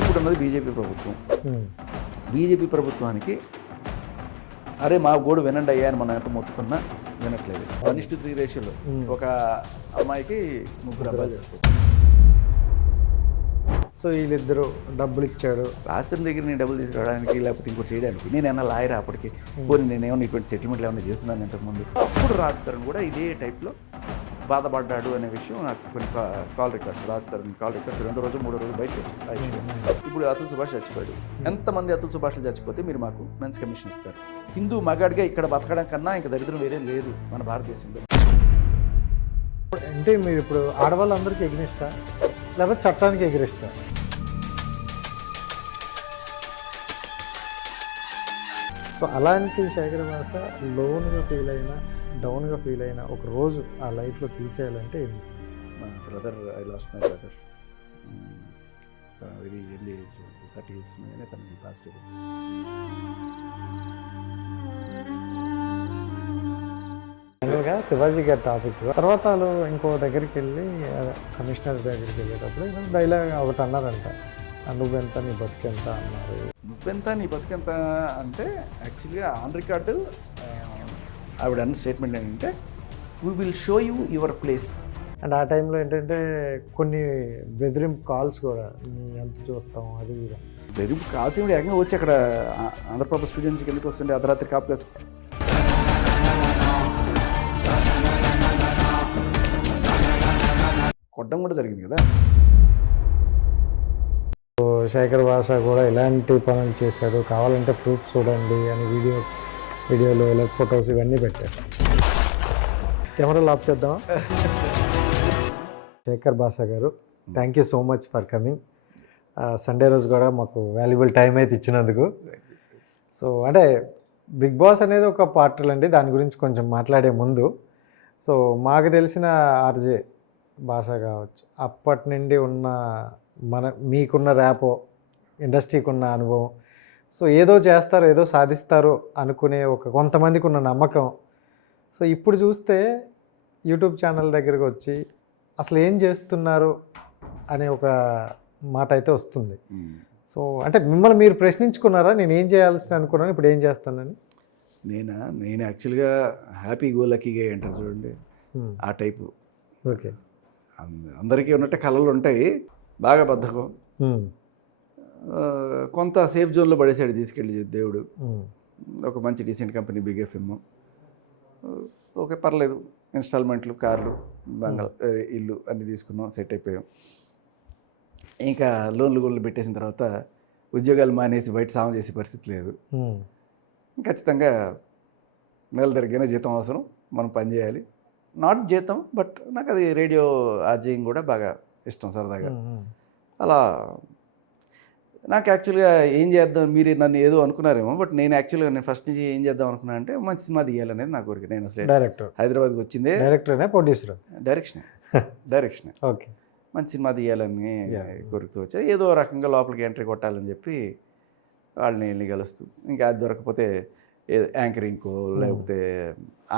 ఇప్పుడున్నది BJP ప్రభుత్వం. BJP ప్రభుత్వానికి అరే మా గోడు వినండి అయ్యా అని మనం ఎంత మొత్తుకున్నా వినట్లేదు. 1:3 రేషియోలో ఒక అమ్మాయికి 3 అబ్బాయిలు చేసుకోవచ్చు. సో వీళ్ళిద్దరు డబ్బులు ఇచ్చాడు, రాష్ట్రం దగ్గర నేను డబ్బులు తీసుకురావడానికి లేకపోతే ఇంకోటి చేయడానికి నేనేమన్నా లాయర్ అప్పటికి పోనీ నేనేమన్నా ఇటువంటి సెటిల్మెంట్లు ఏమైనా చేస్తున్నాను ఇంతకుముందు. అప్పుడు రాజస్థాన్ కూడా ఇదే టైప్లో బాధపడ్డాడు అనే విషయం నాకు కొన్ని call records Rajasthan call records 2 రోజు 3 రోజులు బయటకు వచ్చాయి ఆ విషయం. ఇప్పుడు అతుల్ సుభాష్ చచ్చిపోయాడు. ఎంతమంది అతుల్ సుభాష్లు చచ్చిపోతే మీరు మాకు మెన్స్ కమిషన్ ఇస్తారు? హిందూ మగాడిగా ఇక్కడ బతకడం కన్నా ఇంకా దరిద్రం వేరే లేదు మన భారతదేశంలో. అంటే మీరు ఇప్పుడు ఆడవాళ్ళందరికీ ఎగ్నిస్టా లేకపోతే చట్టానికి ఎగిరిస్టా? సో అలాంటి శేఖర్ భాష లోన్గా ఫీల్ అయినా డౌన్గా ఫీల్ అయినా ఒక రోజు ఆ లైఫ్లో తీసేయాలంటే ఏం చేస్తుంది? మా brother I lost my brother very early age 30 years మీదనే తనకి పాజిటివ్. జనరల్గా శివాజీ గారి టాపిక్ తర్వాత వాళ్ళు ఇంకో దగ్గరికి వెళ్ళి కమిషనర్ దగ్గరికి వెళ్ళేటప్పుడు డైలాగ్ ఒకటి అన్నారంట, నువ్వెంత నీ బతికెంత అన్నారు. నువ్వెంత నీ బతికెంత అంటే యాక్చువల్గా ఆన్ రికార్డు ఆవిడ అన్న స్టేట్మెంట్ ఏంటంటే we will show you your place. And ఆ టైంలో ఏంటంటే కొన్ని బెదిరింపు కాల్స్ కూడా ఎంత చూస్తాం అది ఇది. బెదిరింపు కాల్స్ ఏమిటి ఏకంగా వచ్చి అక్కడ ఆంధ్రప్రదేశ్ స్టూడెంట్స్కి ఎందుకు వస్తుండే అర్ధరాత్రి కాపు వేసుకో కొట్టడం కూడా జరిగింది కదా. శేఖర్ భాష కూడా ఇలాంటి పనులు చేశాడు, కావాలంటే ప్రూఫ్ చూడండి అని వీడియోలు లైక్ ఫొటోస్ ఇవన్నీ పెట్టారు. కెమెరాలు ఆఫ్ చేద్దామా? శేఖర్ భాష గారు, thank you so much for coming. Sunday రోజు కూడా మాకు వాల్యుబుల్ టైం అయితే ఇచ్చినందుకు. సో అంటే బిగ్ బాస్ అనేది ఒక పార్టల్ అండి, దాని గురించి కొంచెం మాట్లాడే ముందు సో మాకు తెలిసిన ఆర్జే భాష కావచ్చు, అప్పటి నుండి ఉన్న మీకున్న ర్యాపో, ఇండస్ట్రీకి ఉన్న అనుభవం, సో ఏదో చేస్తారు ఏదో సాధిస్తారు అనుకునే కొంతమందికి ఉన్న నమ్మకం. సో ఇప్పుడు చూస్తే యూట్యూబ్ ఛానల్ దగ్గరకు వచ్చి అసలు ఏం చేస్తున్నారు అనే ఒక మాట అయితే వస్తుంది. సో అంటే మిమ్మల్ని మీరు ప్రశ్నించుకున్నారా, నేను ఏం చేయాల్సి అనుకున్నాను ఇప్పుడు ఏం చేస్తానని? నేను యాక్చువల్గా హ్యాపీ గో లక్కీగా అంటారు చూడండి, ఆ టైపు. ఓకే, అందరికీ ఉన్నట్టే కళలు ఉంటాయి, బాగా బద్ధకం, కొంత సేఫ్ జోన్లో పడేసాడు తీసుకెళ్ళి దేవుడు. ఒక మంచి decent company big FM, okay పర్లేదు, ఇన్స్టాల్మెంట్లు, కార్లు, ఇల్లు అన్నీ తీసుకున్నాం, సెట్ అయిపోయాం. ఇంకా లోన్లు పెట్టేసిన తర్వాత ఉద్యోగాలు మానేసి బయట సాయం చేసే పరిస్థితి లేదు. ఖచ్చితంగా నెల తిరిగిన జీతం అవసరం, మనం పని చేయాలి. నాట్ జీతం బట్ నాకు అది రేడియో ఆర్జేయింగ్ కూడా బాగా ఇష్టం సరదాగా. అలా నాకు యాక్చువల్గా ఏం చేద్దాం, మీరు నన్ను ఏదో అనుకున్నారేమో, బట్ నేను యాక్చువల్గా నేను ఫస్ట్ నుంచి ఏం చేద్దాం అనుకున్నా అంటే మంచి సినిమా తీయాలనేది నా కోరిక. నేను అసలు డైరెక్టర్ హైదరాబాద్కి వచ్చిందే డైరెక్షన్ ఓకే, మంచి సినిమా తీయాలని కోరికతో వచ్చా. ఏదో రకంగా లోపలికి ఎంట్రీ కొట్టాలని చెప్పి వాళ్ళని కలుస్తూ, ఇంకా అది దొరకపోతే యాంకరింగ్కో లేకపోతే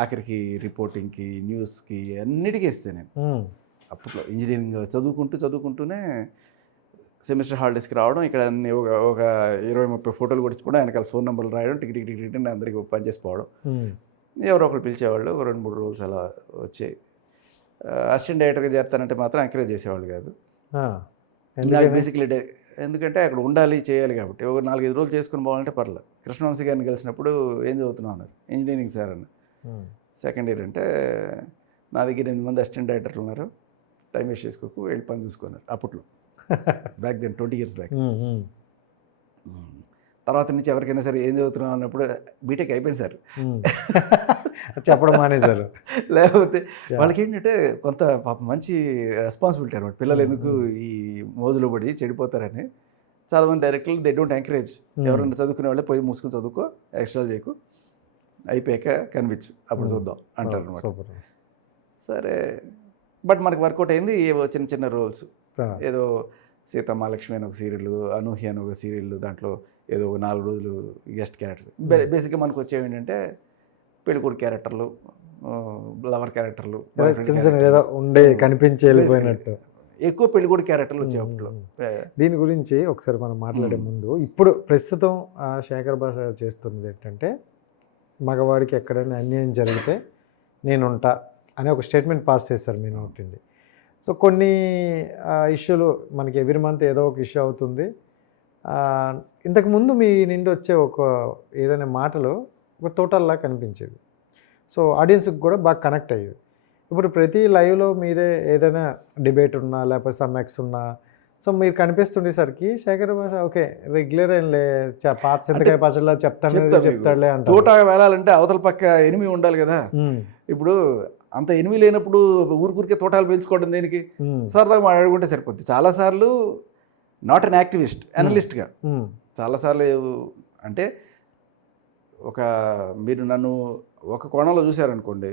ఆఖరికి రిపోర్టింగ్కి, న్యూస్కి అన్నిటికీ ఇస్తాను నేను. అప్పట్లో ఇంజనీరింగ్ చదువుకుంటూనే సెమిస్టర్ హాలిడేస్కి రావడం, ఇక్కడ అన్ని ఒక 20-30 ఫోటోలు కొట్టించుకోవడం, వెనకాల ఫోన్ నెంబర్లు రాయడం, టికెట్ అందరికీ పనిచేసిపోవడం. ఎవరో ఒకరు పిలిచేవాళ్ళు, 2-3 రోల్స్ అలా వచ్చాయి. అసిస్టెంట్ డైరెక్టర్గా చేస్తానంటే మాత్రం ఎంకరేజ్ చేసేవాళ్ళు కాదు. బేసిక్లీ ఎందుకంటే అక్కడ ఉండాలి, చేయాలి కాబట్టి. ఒక 4-5 రోజులు చేసుకుని పోవాలంటే పర్లేదు. కృష్ణవంశీ గారిని కలిసినప్పుడు ఏం చదువుతున్నావు అన్నారు, ఇంజనీరింగ్ సార్ అన్న. సెకండ్ ఇయర్ అంటే నా దగ్గర 8 మంది అసిస్టెంట్ డైరెక్టర్లు ఉన్నారు, టైం వేస్ట్ చేసుకోకు, వెళ్ళి పని చూసుకున్నారు. అప్పట్లో బ్యాక్ దెన్ 20 years బ్యాక్. తర్వాత నుంచి ఎవరికైనా సరే ఏం చదువుతున్నావు అన్నప్పుడు బీటెక్ అయిపోయింది సార్ చెప్పడం మానేశారు. లేకపోతే వాళ్ళకి ఏంటంటే కొంత పాప మంచి రెస్పాన్సిబిలిటీ అనమాట, పిల్లలు ఎందుకు ఈ మోజులో పడి చెడిపోతారని. చాలామంది డైరెక్టర్లు దే డోంట్ ఎంకరేజ్. ఎవరైనా చదువుకునే వాళ్ళే పోయి మూసుకొని చదువుకో, ఎక్స్ట్రా చేయకు, అయిపోయాక కనిపించు అప్పుడు చూద్దాం అంటారు అనమాట. సరే, బట్ మనకి వర్కౌట్ అయింది. ఏవో చిన్న రోల్స్, ఏదో సీతమ్మాలక్ష్మి అని ఒక సీరియల్, అనూహ్య అని ఒక సీరియల్, దాంట్లో ఏదో 4 రోజులు గెస్ట్ క్యారెక్టర్. బేసిక్గా మనకు వచ్చేవి ఏంటంటే పెళ్ళికొడుకు క్యారెక్టర్లు, లవర్ క్యారెక్టర్లు, ఏదో ఉండే కనిపించి వెళ్ళిపోయినట్టు. ఎక్కువ పెళ్ళికొడుకు క్యారెక్టర్లు వచ్చాయి అప్పట్లో. దీని గురించి ఒకసారి మనం మాట్లాడే ముందు ఇప్పుడు ప్రస్తుతం శేఖర్ భాష చేస్తున్నది ఏంటంటే మగవాడికి ఎక్కడైనా అన్యాయం జరిగితే నేనుంటా అనే ఒక స్టేట్మెంట్ పాస్ చేశారు మీ నోటిండి. సో కొన్ని ఇష్యూలు మనకి ఎవ్రీ మంత్ ఏదో ఒక ఇష్యూ అవుతుంది. ఇంతకుముందు మీ నుండి వచ్చే ఒక ఏదైనా మాటలు ఒక తోటల్లా కనిపించేవి. సో ఆడియన్స్కి కూడా బాగా కనెక్ట్ అయ్యేవి. ఇప్పుడు ప్రతి లైవ్లో మీరే ఏదైనా డిబేట్ ఉన్నా లేకపోతే సమ్మెక్స్ ఉన్నా సో మీరు కనిపిస్తుండేసరికి శేఖర్ భాష ఓకే రెగ్యులర్ ఏం లే పాత చింతకాయ పచ్చడిలా చెప్తాడులే అంటే తోట వెళ్ళాలంటే అవతల పక్క ఎనిమి ఉండాలి కదా. ఇప్పుడు అంత ఎనిమి లేనప్పుడు ఊరికే తోటాలు పెంచుకోవడం దేనికి, సరదాగా మాట్లాడుకుంటే సరిపోద్ది. చాలాసార్లు నాట్ అన్ యాక్టివిస్ట్, అనలిస్ట్గా చాలాసార్లు అంటే మీరు నన్ను ఒక కోణంలో చూశారనుకోండి,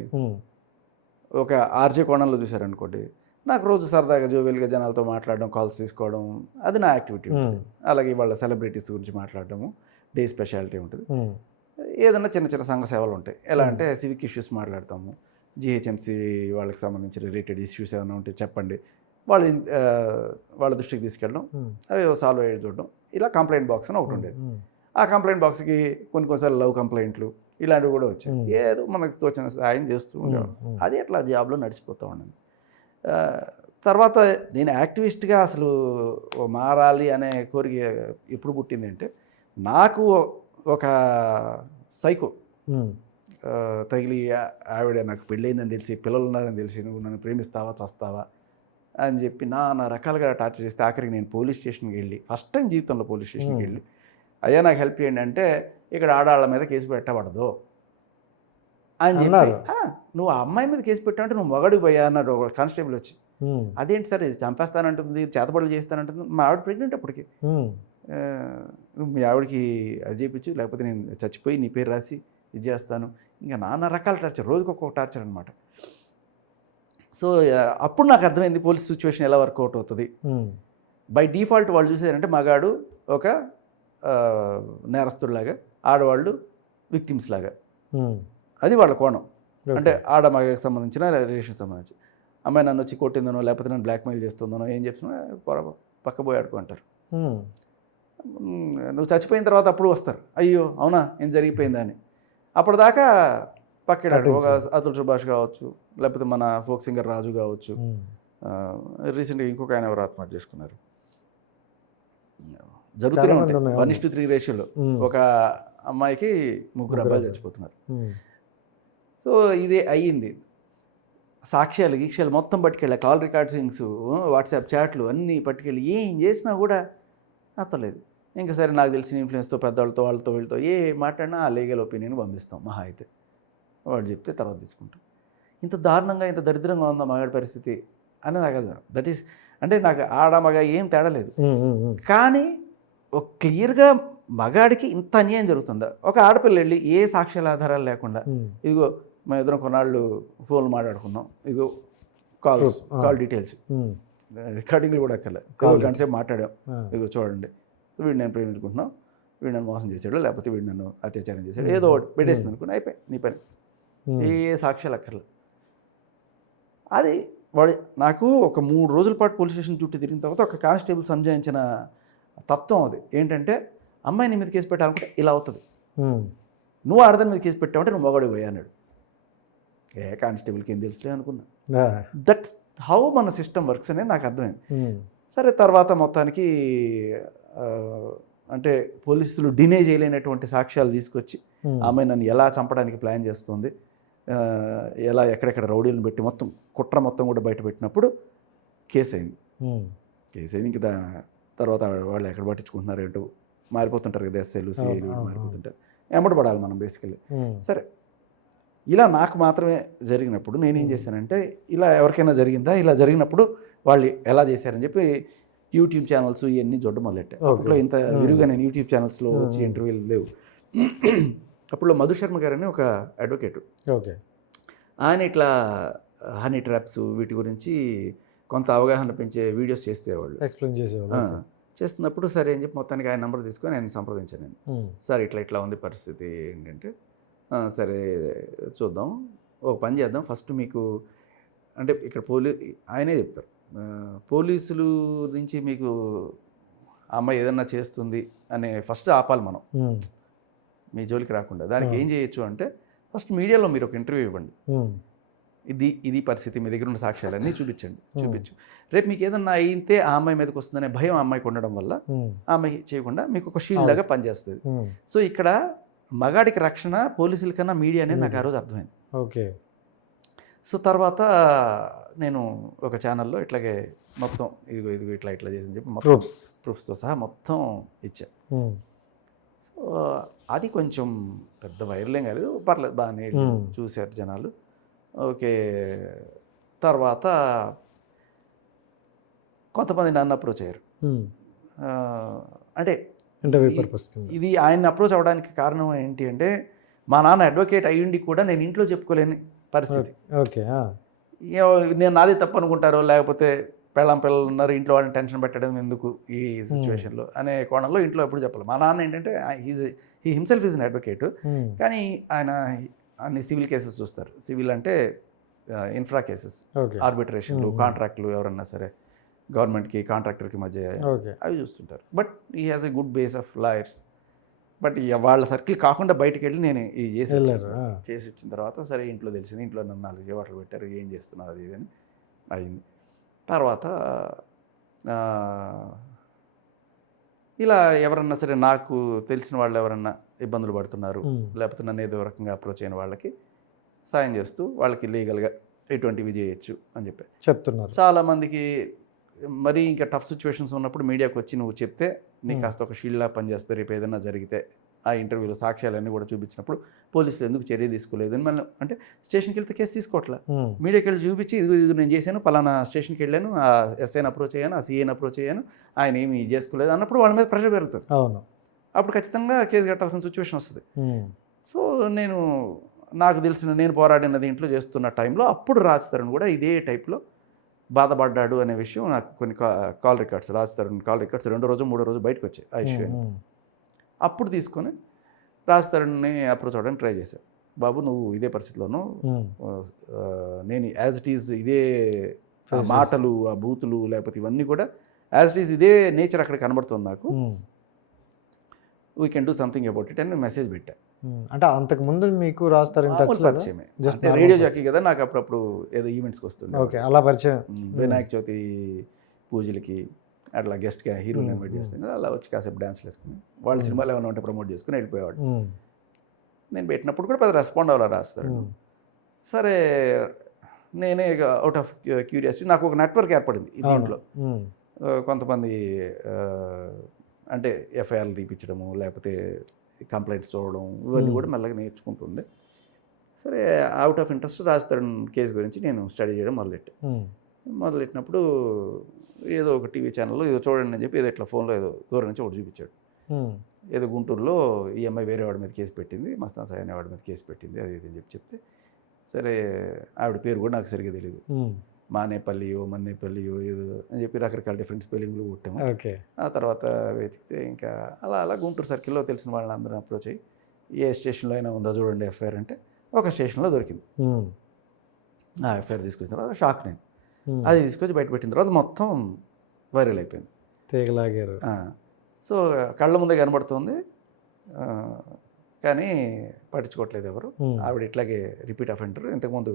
ఒక ఆర్జే కోణంలో చూశారనుకోండి, నాకు రోజు సరదాగా జోవెల్గా జనాలతో మాట్లాడడం, కాల్స్ తీసుకోవడం, అది నా యాక్టివిటీ ఉంటుంది. అలాగే వాళ్ళ సెలబ్రిటీస్ గురించి మాట్లాడటము డే స్పెషాలిటీ ఉంటుంది. ఏదన్నా చిన్న చిన్న సంఘ సేవలు ఉంటాయి. ఎలా అంటే సివిక్ ఇష్యూస్ మాట్లాడతాము, జిహెచ్ఎంసీ వాళ్ళకి సంబంధించి రిలేటెడ్ ఇష్యూస్ ఏమైనా ఉంటే చెప్పండి, వాళ్ళ దృష్టికి తీసుకెళ్ళడం, అవి సాల్వ్ అయ్యే చూడడం. ఇలా కంప్లైంట్ బాక్స్ అని ఒకటి ఉండేది. ఆ కంప్లైంట్ బాక్స్కి కొన్నిసార్లు లవ్ కంప్లైంట్లు ఇలాంటివి కూడా వచ్చాయి. ఏదో మనకు తోచిన సాయం చేస్తూ ఉండేవాడు. అది అట్లా జాబ్లో నడిచిపోతూ ఉండింది. తర్వాత నేను యాక్టివిస్ట్గా అసలు మారాలి అనే కోరిక ఎప్పుడు పుట్టింది అంటే, నాకు ఒక సైకో తగిలి ఆవిడ నాకు పెళ్ళయిందని తెలిసి, పిల్లలు ఉన్నారని తెలిసి, నువ్వు నన్ను ప్రేమిస్తావా చస్తావా అని చెప్పి నా రకాలుగా టార్చర్ చేస్తే ఆఖరికి నేను పోలీస్ స్టేషన్కి వెళ్ళి, ఫస్ట్ టైం జీవితంలో పోలీస్ స్టేషన్కి వెళ్ళి, అయ్యా నాకు హెల్ప్ చేయండి అంటే, ఇక్కడ ఆడవాళ్ళ మీద కేసు పెట్టబడదు అని చెప్పి, నువ్వు ఆ అమ్మాయి మీద కేసు పెట్టావంటే నువ్వు మొగడికి పోయా అన్నాడు ఒక కానిస్టేబుల్ వచ్చి. అదేంటి సార్, ఇది చంపేస్తానంటుంది, చేతబడులు చేస్తానంటుంది. మా ఆవిడ ప్రెగ్నెంట్ అప్పటికి. నువ్వు మీ ఆవిడకి అది చేయించు, లేకపోతే నేను చచ్చిపోయి నీ పేరు రాసి ఇది చేస్తాను. ఇంకా నానా రకాల టార్చర్, రోజుకి ఒక్కొక్క టార్చర్ అనమాట. సో అప్పుడు నాకు అర్థమైంది పోలీస్ సిచ్యువేషన్ ఎలా వర్కౌట్ అవుతుంది. బై డిఫాల్ట్ వాళ్ళు చూసేదంటే మగాడు ఒక నేరస్తుడిలాగా, ఆడవాళ్ళు విక్టిమ్స్ లాగా, అది వాళ్ళ కోణం. అంటే ఆడ మగకి సంబంధించిన రిలేషన్ సంబంధించి, అమ్మాయి నన్ను వచ్చి కొట్టిందనో లేకపోతే నన్ను బ్లాక్మెయిల్ చేస్తుందనో ఏం చెప్తున్నా పక్క పోయి ఆడుకుంటారు. నువ్వు చచ్చిపోయిన తర్వాత అప్పుడు వస్తారు, అయ్యో అవునా ఏం జరిగిపోయిందా అని. అప్పటిదాకా పక్కడాడు ఒక అతుల్ సుభాష్ కావచ్చు, లేకపోతే మన ఫోక్ సింగర్ రాజు కావచ్చు, రీసెంట్గా ఇంకొక ఆయన ఎవరు ఆత్మహత్య చేసుకున్నారు. జరుగుతూనే ఉంటాయి 1:3 రేషియోలో. ఒక అమ్మాయికి 3 అబ్బాయిలు చచ్చిపోతున్నారు. సో ఇదే అయ్యింది. సాక్ష్యాలు గీక్ష్యాలు మొత్తం పట్టుకెళ్ళా, కాల్ రికార్డింగ్స్, వాట్సాప్ చాట్లు అన్నీ పట్టుకెళ్ళి ఏం చేసినా కూడా అత్తలేదు. ఇంకా సరే నాకు తెలిసిన ఇన్ఫ్లుయెన్స్తో పెద్దవాళ్ళతో వాళ్ళతో వీళ్ళతో ఏ మాట్లాడినా ఆ లీగల్ ఒపీనియన్ పంపిస్తాం మహా అయితే, వాడు చెప్తే తర్వాత తీసుకుంటాం. ఇంత దారుణంగా ఇంత దరిద్రంగా ఉందా మగాడి పరిస్థితి అని నాకు దట్ ఈస్ అంటే నాకు ఆడ మగ ఏం తేడా లేదు. కానీ ఒక క్లియర్గా మగాడికి ఇంత అన్యాయం జరుగుతుందా? ఒక ఆడపిల్ల వెళ్ళి ఏ సాక్ష్యాల ఆధారాలు లేకుండా, ఇదిగో మేము ఇద్దరం కొన్నాళ్ళు ఫోన్లు మాట్లాడుకున్నాం, ఇదిగో కాల్ డీటెయిల్స్, రికార్డింగ్లు కూడా అక్కర్లే, గంట సేపు మాట్లాడాం, ఇదిగో చూడండి వీడు నేను ప్రేమించుకుంటున్నాం, వీడు నన్ను మోసం చేశాడు, లేకపోతే వీడు నన్ను అత్యాచారం చేశాడు, ఏదో ఒకటి పెట్టేసింది అనుకుని అయిపోయి నీ పని, ఏ సాక్ష్యాలు అక్కర్లే. అది వాడు నాకు ఒక 3 రోజుల పాటు పోలీస్ స్టేషన్ చుట్టూ తిరిగిన తర్వాత ఒక కానిస్టేబుల్ సంజాయించిన తత్వం అది ఏంటంటే, అమ్మాయి నీ మీద కేసు పెట్టాలనుకుంటే ఇలా అవుతుంది, నువ్వు ఆడదాని మీద కేసు పెట్టావంటే నువ్వు మొగాడి పోయా అన్నాడు. కానిస్టేబుల్కి ఏం తెలుసులే అనుకున్నా. దట్స్ హౌ మన సిస్టమ్ వర్క్స్ అనేది నాకు అర్థమైంది. సరే తర్వాత మొత్తానికి అంటే పోలీసులు డినే చేయలేనటువంటి సాక్ష్యాలు తీసుకొచ్చి ఆమె నన్ను ఎలా చంపడానికి ప్లాన్ చేస్తుంది, ఎలా ఎక్కడెక్కడ రౌడీలను పెట్టి మొత్తం కుట్ర మొత్తం కూడా బయట పెట్టినప్పుడు కేసు అయింది. ఇంకా తర్వాత వాళ్ళు ఎక్కడ పట్టించుకుంటున్నారు ఏంటో, మారిపోతుంటారు కదా ఎస్ఐలు సిఐలు మారిపోతుంటారు, వెంబడి పడాలి మనం బేసికల్లీ. సరే ఇలా నాకు మాత్రమే జరిగినప్పుడు నేనేం చేశానంటే, ఇలా ఎవరికైనా జరిగిందా, ఇలా జరిగినప్పుడు వాళ్ళు ఎలా చేశారని చెప్పి యూట్యూబ్ ఛానల్స్ ఇవన్నీ చూడడం మొదలెట్టాయి. అప్పట్లో ఇంత విరివిగా నేను యూట్యూబ్ ఛానల్స్లో వచ్చి ఇంటర్వ్యూలు లేవు. అప్పుడు మధు శర్మ గారు అని ఒక అడ్వకేటు, ఆయన ఇట్లా హనీ ట్రాప్స్ వీటి గురించి కొంత అవగాహన పెంచే వీడియోస్ చేసేవాళ్ళు, ఎక్స్ప్లెయిన్ చేసేవాళ్ళు. చేస్తున్నప్పుడు సరే అని చెప్పి మొత్తానికి ఆయన నెంబర్ తీసుకొని ఆయన సంప్రదించాను నేను. సార్ ఇట్లా ఉంది పరిస్థితి ఏంటంటే, సరే చూద్దాం, ఒక పని చేద్దాం, ఫస్ట్ మీకు అంటే ఇక్కడ ఆయనే చెప్తారు, పోలీసులు నుంచి మీకు ఆ అమ్మాయి ఏదన్నా చేస్తుంది అనే ఫస్ట్ ఆపాలి మనం, మీ జోలికి రాకుండా. దానికి ఏం చేయొచ్చు అంటే ఫస్ట్ మీడియాలో మీరు ఒక ఇంటర్వ్యూ ఇవ్వండి, ఇది పరిస్థితి, మీ దగ్గర ఉన్న సాక్ష్యాలన్నీ చూపించు. రేపు మీకు ఏదన్నా అయితే ఆ అమ్మాయి మీదకి వస్తుందనే భయం ఆ అమ్మాయికి ఉండడం వల్ల ఆ అమ్మాయి చేయకుండా మీకు ఒక షీల్డ్ లాగా పనిచేస్తుంది. సో ఇక్కడ మగాడికి రక్షణ పోలీసుల కన్నా మీడియా అనేది నాకు ఆ రోజు అర్థమైంది. ఓకే. సో తర్వాత నేను ఒక ఛానల్లో ఇట్లాగే మొత్తం ఇదిగో ఇట్లా చేసి చెప్పి ప్రూఫ్స్తో సహా మొత్తం ఇచ్చా. సో అది కొంచెం పెద్ద వైరల్ ఏం కాలేదు, పర్లేదు, బాగానే చూశారు జనాలు. ఓకే. తర్వాత కొంతమంది నన్ను అప్రోచ్ అయ్యారు. అంటే ఇది ఆయన్ని అప్రోచ్ అవ్వడానికి కారణం ఏంటి అంటే, మా నాన్న అడ్వకేట్ అయ్యుండి కూడా నేను ఇంట్లో చెప్పుకోలేని పరిస్థితి. ఓకే. నేను నాదే తప్పు అనుకుంటారో, లేకపోతే పిల్లలు ఉన్నారు ఇంట్లో వాళ్ళని టెన్షన్ పెట్టడం ఎందుకు ఈ సిచ్యువేషన్లో అనే కోణంలో ఇంట్లో ఎప్పుడు చెప్పాలి. మా నాన్న ఏంటంటే he himself is an advocate, కానీ ఆయన అన్ని సివిల్ కేసెస్ చూస్తారు. సివిల్ అంటే ఇన్ఫ్రా కేసెస్, ఆర్బిట్రేషన్లు, కాంట్రాక్ట్లు, ఎవరన్నా సరే గవర్నమెంట్కి కాంట్రాక్టర్కి మధ్య అవి చూస్తుంటారు. బట్ ఈ has a good base of lawyers. But వాళ్ళ సర్కిల్ కాకుండా బయటకు వెళ్ళి నేను ఇది చేసి ఇచ్చిన తర్వాత సరే ఇంట్లో తెలిసింది. ఇంట్లో నన్ను 4 చేపట్లు పెట్టారు, ఏం చేస్తున్నారు అది అని అయింది. తర్వాత ఇలా ఎవరన్నా సరే నాకు తెలిసిన వాళ్ళు ఎవరన్నా ఇబ్బందులు పడుతున్నారు, లేకపోతే నన్ను ఏదో రకంగా అప్రోచ్ అయిన వాళ్ళకి సాయం చేస్తూ వాళ్ళకి లీగల్గా ఎటువంటివి చేయొచ్చు అని చెప్పి చెప్తున్నారు. చాలామందికి మరీ ఇంకా టఫ్ సిచ్యువేషన్స్ ఉన్నప్పుడు మీడియాకి వచ్చి నువ్వు చెప్తే నీకు కాస్త ఒక షీల్డ్లా పనిచేస్తే రేపు ఏదైనా జరిగితే ఆ ఇంటర్వ్యూలో సాక్ష్యాలన్నీ కూడా చూపించినప్పుడు పోలీసులు ఎందుకు చర్య తీసుకోలేదు అని మళ్ళీ అంటే స్టేషన్కి వెళ్తే కేసు తీసుకోవట్లా, మీడియాకి వెళ్ళి చూపించి ఇది నేను చేశాను, పలానా స్టేషన్కి వెళ్ళాను, ఆ ఎస్ఐని అప్రోచ్ అయ్యాను, ఆ సీఏని అప్రోచ్ అయ్యాను, ఆయన ఏమి చేసుకోలేదు అన్నప్పుడు వాళ్ళ మీద ప్రెషర్ పెరుగుతుంది. అవును, అప్పుడు ఖచ్చితంగా కేసు కట్టాల్సిన సిచ్యువేషన్ వస్తుంది. సో నాకు తెలిసిన నేను పోరాడిన దీంట్లో చేస్తున్న టైంలో అప్పుడు రాజ్ తరుణ్ కూడా ఇదే టైప్లో బాధపడ్డాడు అనే విషయం నాకు కొన్ని call records, Raj Tarun call records 2 రోజు 3 రోజు బయటకు వచ్చాయి ఆ ఇష్యూ. అప్పుడు తీసుకొని రాజ్ తరుణ్ని అప్రోచ్ అవ్వడానికి ట్రై చేశాను. బాబు నువ్వు ఇదే పరిస్థితిలోనూ నేను యాజ్ ఇట్ ఈజ్ ఇదే మాటలు, ఆ బూతులు లేకపోతే ఇవన్నీ కూడా యాజ్ ఇట్ ఈజ్ ఇదే నేచర్ అక్కడ కనబడుతుంది నాకు, we can do something about it అని మెసేజ్ పెట్టా. అంటే అంతకు ముందు మీకు రాస్తారు జస్ట్ రేడియో జాకీ కదా, నాకు అప్పుడప్పుడు ఏదో ఈవెంట్స్కి వస్తుంది. ఓకే, అలా పరిచయం. వినాయక చవితి పూజలకి అట్లా గెస్ట్గా హీరోని ఇన్వైట్ చేస్తాను కదా, అలా వచ్చి కాసేపు డ్యాన్స్లు వేసుకుని వాళ్ళ సినిమాలు ఏమైనా ఉంటే ప్రమోట్ చేసుకుని వెళ్ళిపోయేవాడు. నేను పెట్టినప్పుడు కూడా పెద్ద రెస్పాండ్ అవ్వాలా రాస్తాడు. సరే నేనే అవుట్ ఆఫ్ క్యూరియాసిటీ నాకు ఒక నెట్వర్క్ ఏర్పడింది దీంట్లో. కొంతమంది అంటే ఎఫ్ఐఆర్లు తీపించడము, లేకపోతే కంప్లైంట్స్ చూడడం, ఇవన్నీ కూడా మెల్లగా నేర్చుకుంటుండే. సరే out of interest Raj Tarun case గురించి నేను స్టడీ చేయడం మొదలెట్టినప్పుడు ఏదో ఒక టీవీ ఛానల్లో ఏదో చూడండి అని చెప్పి ఏదో ఇట్లా ఫోన్లో ఏదో దూరం నుంచి ఒకటి చూపించాడు. ఏదో గుంటూరులో ఈ అమ్మాయి వేరే వాడి మీద కేసు పెట్టింది, మస్తాన్ సాయి అనే వాడి మీద కేసు పెట్టింది, అది ఇది అని చెప్తే సరే ఆవిడ పేరు కూడా నాకు సరిగ్గా తెలియదు, మానేపల్లియో మన్నేపల్లియో ఏదో అని చెప్పి రకరకాల డిఫరెంట్ స్పెల్లింగ్లు కొట్టాము. ఆ తర్వాత వెతికితే ఇంకా అలా గుంటూరు సర్కిల్లో తెలిసిన వాళ్ళని అందరూ అప్రోచ్ అయ్యి ఏ స్టేషన్లో అయినా ఉందో చూడండి ఎఫ్ఐఆర్ అంటే ఒక స్టేషన్లో దొరికింది. ఆ ఎఫ్ఐఆర్ తీసుకొచ్చిన తర్వాత షాక్ నేను. అది తీసుకొచ్చి బయట పెట్టిన తర్వాత మొత్తం వైరల్ అయిపోయింది, తీగలాగారు. సో కళ్ళ ముందే కనబడుతుంది కానీ పట్టించుకోవట్లేదు ఎవరు. ఆవిడ ఇట్లాగే రిపీట్ అఫెండర్, ఇంతకుముందు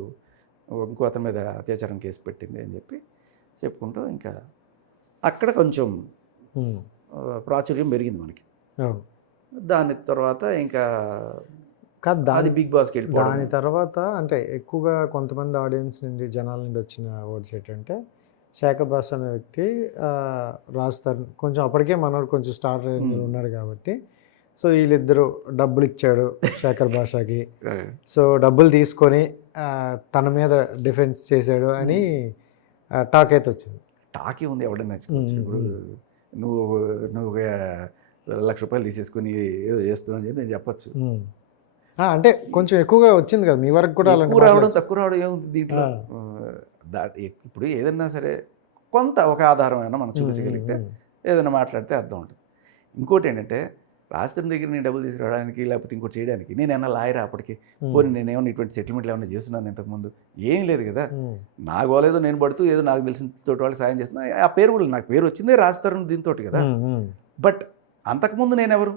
ఇంకో అతని మీద అత్యాచారం కేసు పెట్టింది అని చెప్పి చెప్పుకుంటూ ఇంకా అక్కడ కొంచెం ప్రాచుర్యం పెరిగింది మనకి. దాని తర్వాత ఇంకా అది బిగ్ బాస్కి వెళ్ళి దాని తర్వాత అంటే ఎక్కువగా కొంతమంది ఆడియన్స్ నుండి జనాల నుండి వచ్చిన వర్డ్స్ ఏంటంటే శేఖర్ భాష అనే వ్యక్తి రాజ్ తరుణ్ కొంచెం అప్పటికే మనోడు కొంచెం స్టార్ రేంజ్లో ఉన్నాడు కాబట్టి సో వీళ్ళిద్దరూ డబ్బులు ఇచ్చాడు శేఖర్ భాషకి, సో డబ్బులు తీసుకొని తన మీద డిఫెన్స్ చేశాడు అని టాక్ అయితే వచ్చింది. టాకే ఉంది, ఎవడన్నా ఇప్పుడు నువ్వు ₹1,00,000 తీసేసుకుని ఏదో చేస్తున్నావు అని చెప్పి నేను చెప్పచ్చు. అంటే కొంచెం ఎక్కువగా వచ్చింది కదా మీ వరకు కూడా. రావడం తక్కువ రావడం ఏముంది దీంట్లో. ఇప్పుడు ఏదన్నా సరే కొంత ఒక ఆధారం అయినా మనం చూపించగలిగితే ఏదైనా మాట్లాడితే అర్థం ఉంటుంది. ఇంకోటి ఏంటంటే రాజధాని దగ్గర నేను డబ్బులు తీసుకురావడానికి లేకపోతే ఇంకోటి చేయడానికి నేను ఏమన్నా లాయరా అప్పటికి? పోనీ నేనేమన్నా ఇటువంటి సెటిల్మెంట్లు ఏమన్నా చేస్తున్నాను ఇంతకుముందు? ఏం లేదు కదా. నా గోలేదో నేను పడుతూ ఏదో నాకు తెలిసిన తోటి వాళ్ళకి సాయం చేస్తున్నా. ఆ పేరు కూడా నాకు పేరు వచ్చిందే రాజ్ తరుణ్ దీంతో కదా. బట్ అంతకుముందు నేను ఎవరు?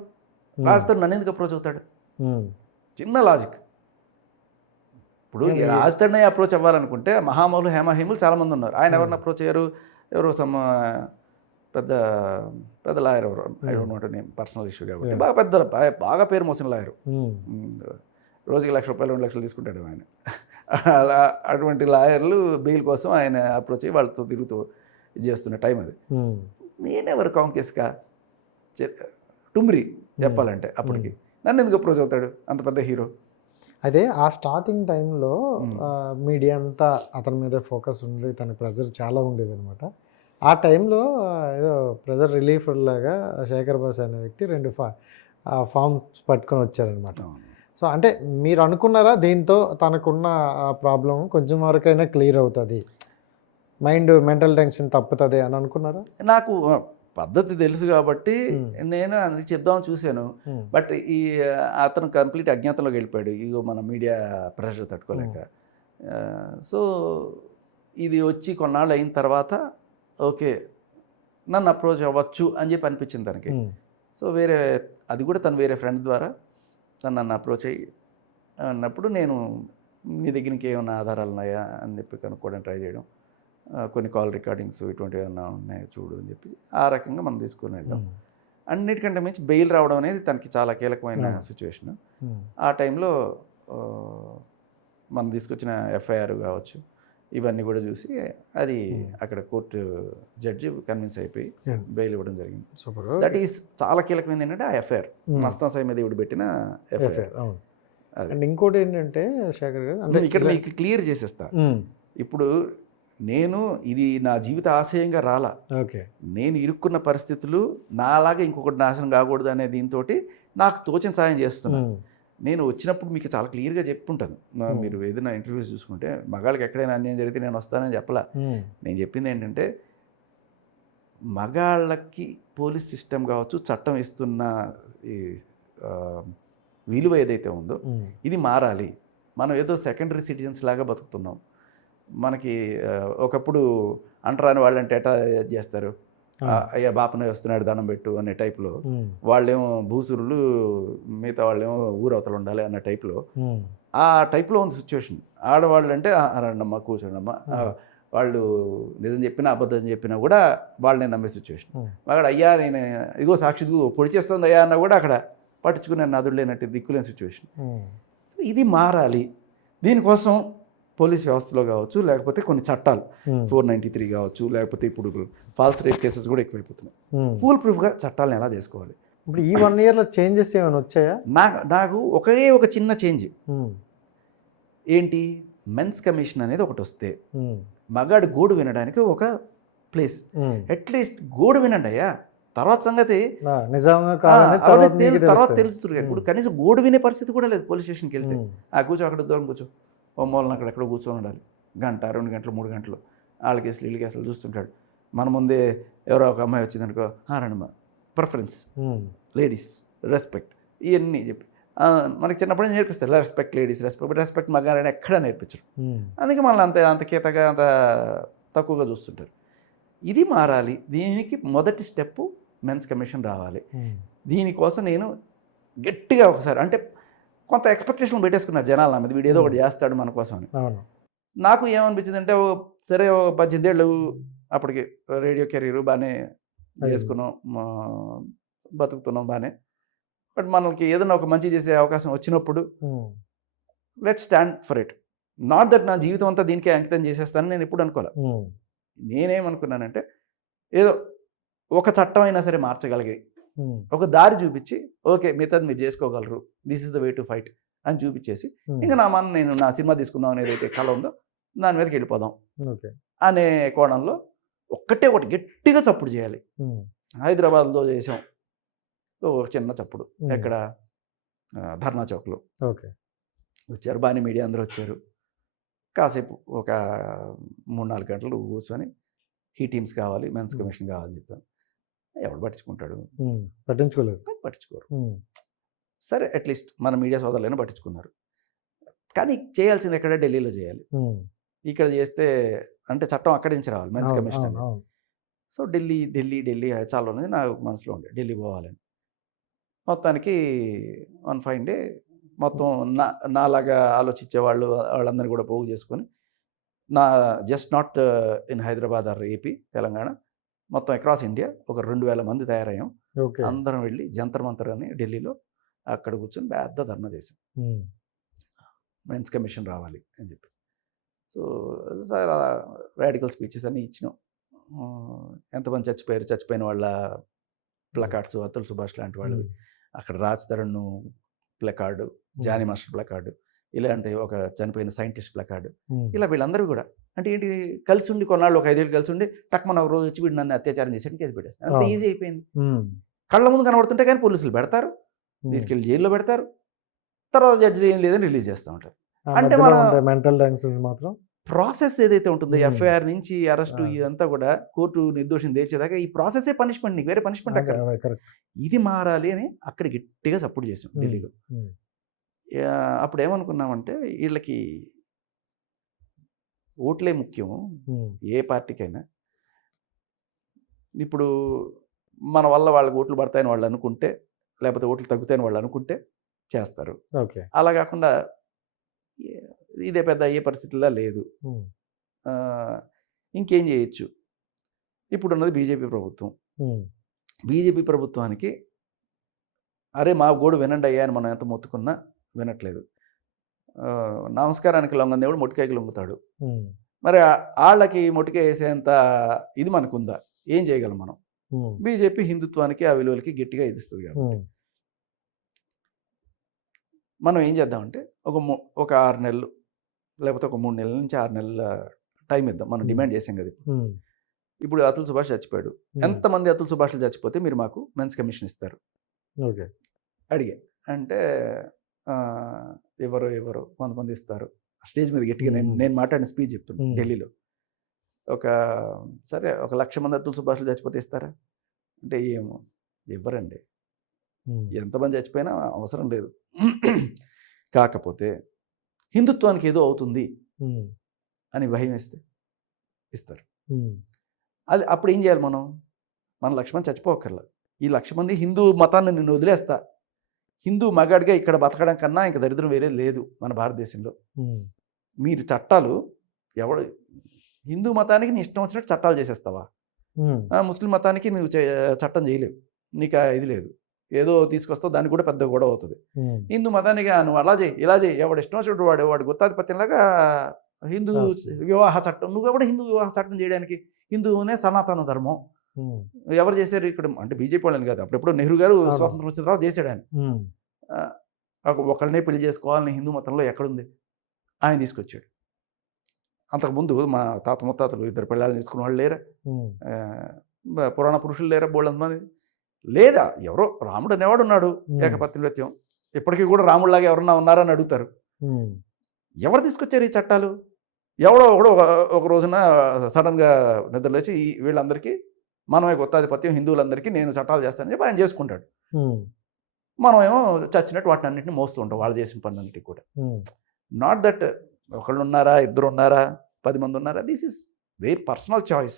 రాజ్ తరుణ్ నన్ను ఎందుకు అప్రోచ్ అవుతాడు? చిన్న లాజిక్. ఇప్పుడు రాజ్ తరుణ్ అప్రోచ్ అవ్వాలనుకుంటే మహామౌలు హేమహేములు చాలామంది ఉన్నారు. ఆయన ఎవరిని అప్రోచ్ అయ్యారు? ఎవరో పెద్ద పెద్ద లాయర్ ఎవరు, I don't know name, personal issue కాబట్టి బాగా పేరు మోసిన లాయరు. రోజుకి ₹1,00,000 2,00,000 తీసుకుంటాడు ఆయన. అలా అటువంటి లాయర్లు బెయిల్ కోసం ఆయన అప్రోచ్ అయ్యి వాళ్ళతో తిరుగుతూ ఇది చేస్తున్న టైం అది. నేనెవరు కాంకేస్గా టుమ్రి చెప్పాలంటే అప్పటికి. నన్ను ఎందుకు అప్రోచ్ అవుతాడు అంత పెద్ద హీరో? అదే ఆ స్టార్టింగ్ టైంలో మీడియా అంతా అతని మీద ఫోకస్ ఉంది, తన ప్రెజర్ చాలా ఉండేది అనమాట. ఆ టైంలో ఏదో ప్రెజర్ రిలీఫ్ లాగా శేఖర్ బాస్ అనే వ్యక్తి 2 ఫామ్స్ పట్టుకొని వచ్చారనమాట. సో అంటే మీరు అనుకున్నారా దీంతో తనకున్న ప్రాబ్లం కొంచెం వరకైనా క్లియర్ అవుతుంది, మెంటల్ టెన్షన్ తప్పుతుంది అని అనుకున్నారా? నాకు పద్ధతి తెలుసు కాబట్టి నేను అందుకు చెప్దామని చూశాను. బట్ అతను కంప్లీట్ అజ్ఞాతంలోకి వెళ్ళిపోయాడు, ఇగో మన మీడియా ప్రెషర్ తట్టుకోలేక. సో ఇది వచ్చి కొన్నాళ్ళు అయిన తర్వాత ఓకే నన్ను అప్రోచ్ అవ్వచ్చు అని చెప్పి అనిపించింది తనకి. సో అది కూడా తను వేరే ఫ్రెండ్ ద్వారా తను నన్ను అప్రోచ్ అయ్యి అన్నప్పుడు నేను మీ దగ్గర ఇంకేమైనా ఆధారాలు ఉన్నాయా అని చెప్పి కనుక్కోవడానికి ట్రై చేయడం, కొన్ని కాల్ రికార్డింగ్స్ ఇటువంటివి ఏమైనా ఉన్నాయో చూడు అని చెప్పి ఆ రకంగా మనం తీసుకుని వెళ్ళాం. అన్నిటికంటే మించి బెయిల్ రావడం అనేది తనకి చాలా కీలకమైన సిచ్యువేషన్. ఆ టైంలో మనం తీసుకొచ్చిన ఎఫ్ఐఆర్ కావచ్చు ఇవన్నీ కూడా చూసి అది అక్కడ కోర్టు జడ్జి కన్విన్స్ అయిపోయి బెయిల్ ఇవ్వడం జరిగింది. దట్ ఈస్ చాలా కీలకమైనది ఏంటంటే ఆ ఎఫ్ఐఆర్, మస్తాన్ సాయి మీద ఇప్పుడు పెట్టిన ఎఫ్ఐఆర్. అండ్ ఇంకోటి ఏంటంటే శేఖర్ గారు, అంటే ఇక్కడ మీకు క్లియర్ చేసేస్తా. ఇప్పుడు నేను ఇది నా జీవిత ఆశయంగా రాలా. ఓకే, నేను ఇరుక్కున్న పరిస్థితులు నాలాగా ఇంకొకటి నాశనం కాకూడదు అనే దీంతో నాకు తోచిన సాయం చేస్తున్నాను. నేను వచ్చినప్పుడు మీకు చాలా క్లియర్గా చెప్పుంటాను. మీరు ఏదైనా ఇంటర్వ్యూస్ చూసుకుంటే మగాళ్ళకి ఎక్కడైనా అన్యాయం జరిగితే నేను వస్తానని చెప్పలా. నేను చెప్పింది ఏంటంటే మగాళ్ళకి పోలీస్ సిస్టమ్ కావచ్చు, చట్టం ఇస్తున్న ఈ విలువ ఏదైతే ఉందో ఇది మారాలి. మనం ఏదో సెకండరీ సిటిజన్స్ లాగా బతుకుతున్నాం. మనకి ఒకప్పుడు అంటరాని వాళ్ళంటే ఎటా చేస్తారు, అయ్యా బాపనే వస్తున్నాడు దండం పెట్టు అనే టైప్లో, వాళ్ళేమో భూసురులు మిగతా వాళ్ళేమో ఊరవతలు ఉండాలి అన్న టైప్లో, ఆ టైప్లో ఉంది సిచ్యువేషన్. ఆడవాళ్ళు అంటే రండమ్మా కూర్చోండమ్మా, వాళ్ళు నిజం చెప్పినా అబద్ధం చెప్పినా కూడా వాళ్ళని నమ్మే సిచ్యువేషన్. అక్కడ అయ్యా నేను ఇగో సాక్షిగా పొడి చేస్తుంది అయ్యా అన్నా కూడా అక్కడ పట్టించుకునే నదుడు లేనట్టు దిక్కులేని సిచ్యువేషన్. ఇది మారాలి. దీనికోసం పోలీస్ వ్యవస్థలో కావచ్చు, లేకపోతే కొన్ని చట్టాలు 493 కావచ్చు, లేకపోతే ఇప్పుడు ఫాల్స్ రేప్ కేసెస్ కూడా ఎక్కువైపోతున్నాయి. ఫుల్ ప్రూఫ్గా చట్టాలను ఎలా చేసుకోవాలి. ఇప్పుడు ఈ 1 yearలో చేంజెస్ ఏమైనా వచ్చాయా? నాకు ఒక చిన్న చేంజ్ ఏంటి, మెన్స్ కమిషన్ అనేది ఒకటి వస్తే మగాడు గోడు వినడానికి ఒక ప్లేస్, అట్లీస్ట్ గోడు వినండి అయ్యా, తర్వాత సంగతి తర్వాత తెలుస్తుంది. ఇప్పుడు కనీసం గోడు వినే పరిస్థితి కూడా లేదు. పోలీస్ స్టేషన్కి వెళ్తే కూర్చో అక్కడ దూరం కూర్చో, ఓ మూలన అక్కడెక్కడ కూర్చొని ఉండాలి, 1 గంట 2 గంటలు 3 గంటలు వాళ్ళ కేసులు వీళ్ళ కేసులు చూస్తుంటాడు. మన ముందే ఎవరో ఒక అమ్మాయి వచ్చిందనుకో, రండమ్మా, ప్రిఫరెన్స్, లేడీస్, రెస్పెక్ట్, ఇవన్నీ చెప్పి మనకి చిన్నప్పుడే నేర్పిస్తారు. రెస్పెక్ట్ లేడీస్, రెస్పెక్ట్ మగారని ఎక్కడా నేర్పించరు. అందుకే మనల్ని అంత కీతగా అంత తక్కువగా చూస్తుంటారు. ఇది మారాలి. దీనికి మొదటి స్టెప్పు మెన్స్ కమిషన్ రావాలి. దీనికోసం నేను గట్టిగా ఒకసారి అంటే కొంత ఎక్స్పెక్టేషన్ పెట్టేసుకున్నారు జనాలు నా మీద, వీడు ఏదో ఒకటి చేస్తాడు మన కోసం అని. నాకు ఏమనిపించింది అంటే సరే 18 ఏళ్ళు అప్పటికి రేడియో కెరీర్ బాగానే చేసుకున్నాం, బతుకుతున్నాం బాగానే. బట్ మనకి ఏదైనా ఒక మంచి చేసే అవకాశం వచ్చినప్పుడు let's stand for it. Not that నా జీవితం అంతా దీనికే అంకితం చేసేస్తానని నేను ఎప్పుడు అనుకోలే. నేనేమనుకున్నానంటే ఏదో ఒక చట్టం అయినా సరే మార్చగలిగే ఒక దారి చూపించి, ఓకే మిగతాది మీరు చేసుకోగలరు, this is the way to fight అని చూపించేసి ఇంకా నేను నా సినిమా తీసుకుందాం అనేది ఏదైతే కళ ఉందో దాని మీదకి వెళ్ళిపోదాం అనే కోణంలో ఒకటి గట్టిగా చప్పుడు చేయాలి. హైదరాబాద్లో చేసాం ఒక చిన్న చప్పుడు, ఎక్కడ ధర్నా చౌక్లో వచ్చారు, బాగానే మీడియా అందరూ వచ్చారు. కాసేపు ఒక 3-4 గంటలు కూర్చొని హీ టీమ్స్ కావాలి, మెన్స్ కమిషన్ కావాలని చెప్పాను. ఎవడు పట్టించుకుంటాడు, పట్టించుకోలేదు. పట్టించుకోరు. సరే అట్లీస్ట్ మన మీడియా సోదరులైనా పట్టించుకున్నారు. కానీ చేయాల్సింది ఎక్కడ, ఢిల్లీలో చేయాలి. ఇక్కడ చేస్తే అంటే చట్టం అక్కడి నుంచి రావాలి, మెన్స్ కమిషన్ అనేది. సో ఢిల్లీ చాలా ఉన్నది నా మనసులో ఉండే, ఢిల్లీ పోవాలని. మొత్తానికి వన్ ఫైన్ డే మొత్తం నాలాగా ఆలోచించే వాళ్ళందరినీ కూడా పోగు చేసుకొని, just not in Hyderabad are AP, Telangana, మొత్తం అక్రాస్ ఇండియా ఒక 2000 మంది తయారయ్యాం. అందరం వెళ్ళి జంతర్ మంతర్ అని ఢిల్లీలో అక్కడ కూర్చొని పెద్ద ధర్నా చేసాం, మెన్స్ కమిషన్ రావాలి అని చెప్పి. సో సార్ రాడికల్ స్పీచెస్ అన్నీ ఇచ్చినాం. ఎంతమంది చచ్చిపోయిన వాళ్ళ ప్లకార్డ్స్, అతుల్ సుభాష్ లాంటి వాళ్ళు, అక్కడ Raj Tarun placard, Jani master placard, ఇలాంటి ఒక చనిపోయిన సైంటిస్ట్ ప్లకార్డు, ఇలా వీళ్ళందరూ కూడా అంటే ఏంటి, కలిసి ఉండి కొన్నాళ్ళు ఒక 5 ఏళ్ళు కలిసి ఉండి టక్మన్ ఒక రోజు వచ్చి వీడు నన్ను అత్యాచారం చేసేది కేసు పెట్టేస్తారు. అంత ఈజీ అయిపోయింది. కళ్ళ ముందు కనబడుతుంటే కానీ పోలీసులు పెడతారు, తీసుకెళ్ళి జైల్లో పెడతారు, తర్వాత జడ్జి ఏం లేదని రిలీజ్ చేస్తూ ఉంటారు. అంటే మనం మెంటల్ టెన్షన్స్ మాత్రం ప్రాసెస్ ఏదైతే ఉంటుందో, ఎఫ్ఐఆర్ నుంచి అరెస్టు ఇదంతా కూడా కోర్టు నిర్దోషం తేల్చేదాకా ఈ ప్రాసెసే పనిష్మెంట్, నీకు వేరే పనిష్మెంట్ అక్కడ. ఇది మారాలి అని అక్కడ గట్టిగా సపోర్ట్ చేసాం ఢిల్లీలో. అప్పుడు ఏమనుకున్నామంటే వీళ్ళకి ఓట్లే ముఖ్యం ఏ పార్టీకైనా. ఇప్పుడు మన వల్ల వాళ్ళకి ఓట్లు పడతాయని వాళ్ళు అనుకుంటే, లేకపోతే ఓట్లు తగ్గుతాయని వాళ్ళు అనుకుంటే చేస్తారు. అలా కాకుండా ఇదే పెద్ద అయ్యే పరిస్థితిలా లేదు. ఇంకేం చేయొచ్చు, ఇప్పుడున్నది బీజేపీ ప్రభుత్వం. బీజేపీ ప్రభుత్వానికి అరే మా గోడు వినండి అయ్యా అని మనం ఎంత మొత్తుకున్నా వినట్లేదు. నమస్కారానికి లొంగని దేవుడు మొట్టికాయకి లొంగుతాడు. మరి వాళ్ళకి మొట్టికాయ వేసేంత ఇది మనకుందా? ఏం చేయగలం మనం? బీజేపీ హిందుత్వానికి ఆ విలువలకి గట్టిగా ఎదిస్తుంది కాబట్టి మనం ఏం చేద్దామంటే ఒక 6 నెలలు లేకపోతే ఒక 3 నెలల నుంచి 6 నెలల టైం ఇద్దాం. మనం డిమాండ్ చేసాం కదా. ఇప్పుడు అతుల్ సుభాష్ చచ్చిపోయాడు. ఎంతమంది అతుల్ సుభాష్లు చచ్చిపోతే మీరు మాకు మెన్స్ కమిషన్ ఇస్తారు అడిగే అంటే ఎవరు కొంతమంది ఇస్తారు. స్టేజ్ మీద గట్టిగా నేను మాట్లాడిన స్పీచ్ చెప్తున్నాను ఢిల్లీలో. సరే 1,00,000 మంది అతుల్ సుభాష్లు చచ్చిపోతే ఇస్తారా అంటే ఏమో ఇవ్వరండి. ఎంతమంది చచ్చిపోయినా అవసరం లేదు. కాకపోతే హిందుత్వానికి ఏదో అవుతుంది అని భయం వేస్తే ఇస్తారు. అది అప్పుడు ఏం చేయాలి మనం? మన 1,00,000 మంది చచ్చిపోకర్లా, ఈ 1,00,000 మంది హిందూ మతాన్ని నేను వదిలేస్తా, హిందూ మగాడిగా ఇక్కడ బతకడం కన్నా ఇంకా దరిద్రం వేరే లేదు మన భారతదేశంలో. మీరు చట్టాలు ఎవడు హిందూ మతానికి నీ ఇష్టం వచ్చినట్టు చట్టాలు చేసేస్తావా? ముస్లిం మతానికి నువ్వు చట్టం చేయలేవు, నీకు ఇది లేదు, ఏదో తీసుకొస్తావు, దానికి కూడా పెద్ద గొడవ అవుతుంది. హిందూ మతానికి నువ్వు అలా చేయి ఇలా చేయి, ఎవడు ఇష్టం వచ్చినట్టు వాడు గుత్తాధిపత్యంలాగా హిందూ వివాహ చట్టం, నువ్వు కూడా హిందూ వివాహ చట్టం చేయడానికి హిందువునే సనాతన ధర్మం ఎవరు చేశారు ఇక్కడ అంటే బీజేపీ వాళ్ళని కాదు. అప్పుడెప్పుడు నెహ్రూ గారు స్వాతంత్రం వచ్చిన తర్వాత చేశాడు ఆయన. ఒకళ్ళనే పెళ్లి చేసుకోవాలని హిందూ మతంలో ఎక్కడుంది? ఆయన తీసుకొచ్చాడు. అంతకుముందు మా తాత ముత్తాతలు 2 పిల్లల్ని తీసుకున్న వాళ్ళు లేరా? పురాణ పురుషులు లేరా? బోళ్ళంతమంది లేదా? ఎవరో రాముడు అనేవాడు ఉన్నాడు, ఏకపత్నివ్రత్యం. ఇప్పటికీ కూడా రాముడిలాగా ఎవరన్నా ఉన్నారని అడుగుతారు. ఎవరు తీసుకొచ్చారు ఈ చట్టాలు? ఎవడో ఒకడో ఒక రోజున సడన్గా నిద్రలేచి వీళ్ళందరికీ మనమే గుత్తాధిపత్యం, హిందువులందరికీ నేను చట్టాలు చేస్తానని చెప్పి ఆయన చేసుకుంటాడు. మనం ఏమో చచ్చినట్టు వాటిని అన్నింటినీ మోస్తూ ఉంటాం, వాళ్ళు చేసిన పనులన్నిటికీ కూడా. నాట్ దట్ ఒకళ్ళు ఉన్నారా, 2 ఉన్నారా, 10 మంది ఉన్నారా, this is there personal choice.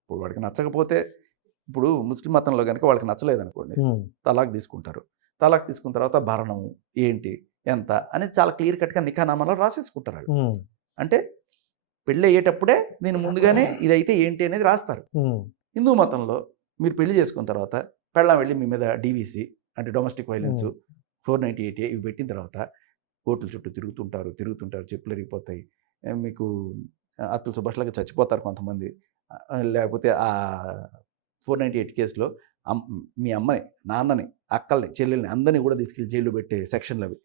ఇప్పుడు వాడికి నచ్చకపోతే, ఇప్పుడు ముస్లిం మతంలో కనుక వాళ్ళకి నచ్చలేదనుకోండి, తలాక్ తీసుకుంటారు. తలాక్ తీసుకున్న తర్వాత భరణం ఏంటి ఎంత అనేది చాలా క్లియర్ కట్గా నికానామాలో రాసేసుకుంటారు వాళ్ళు. అంటే పెళ్ళి అయ్యేటప్పుడే నేను ముందుగానే ఇదైతే ఏంటి అనేది రాస్తారు. హిందూ మతంలో మీరు పెళ్లి చేసుకున్న తర్వాత పెళ్ళాం వెళ్ళి మీ మీద డీవీసీ అంటే డొమెస్టిక్ వైలెన్స్ 498 ఇవి పెట్టిన తర్వాత కోర్టుల చుట్టూ తిరుగుతుంటారు, చెప్పులు ఎరిగిపోతాయి, మీకు అతుల్ సుభాష్లాగా చచ్చిపోతారు కొంతమంది. లేకపోతే ఆ 498 కేసులో మీ అమ్మని, నాన్నని, అక్కల్ని, చెల్లెల్ని అందరినీ కూడా తీసుకెళ్ళి జైల్లో పెట్టే సెక్షన్లు అవి,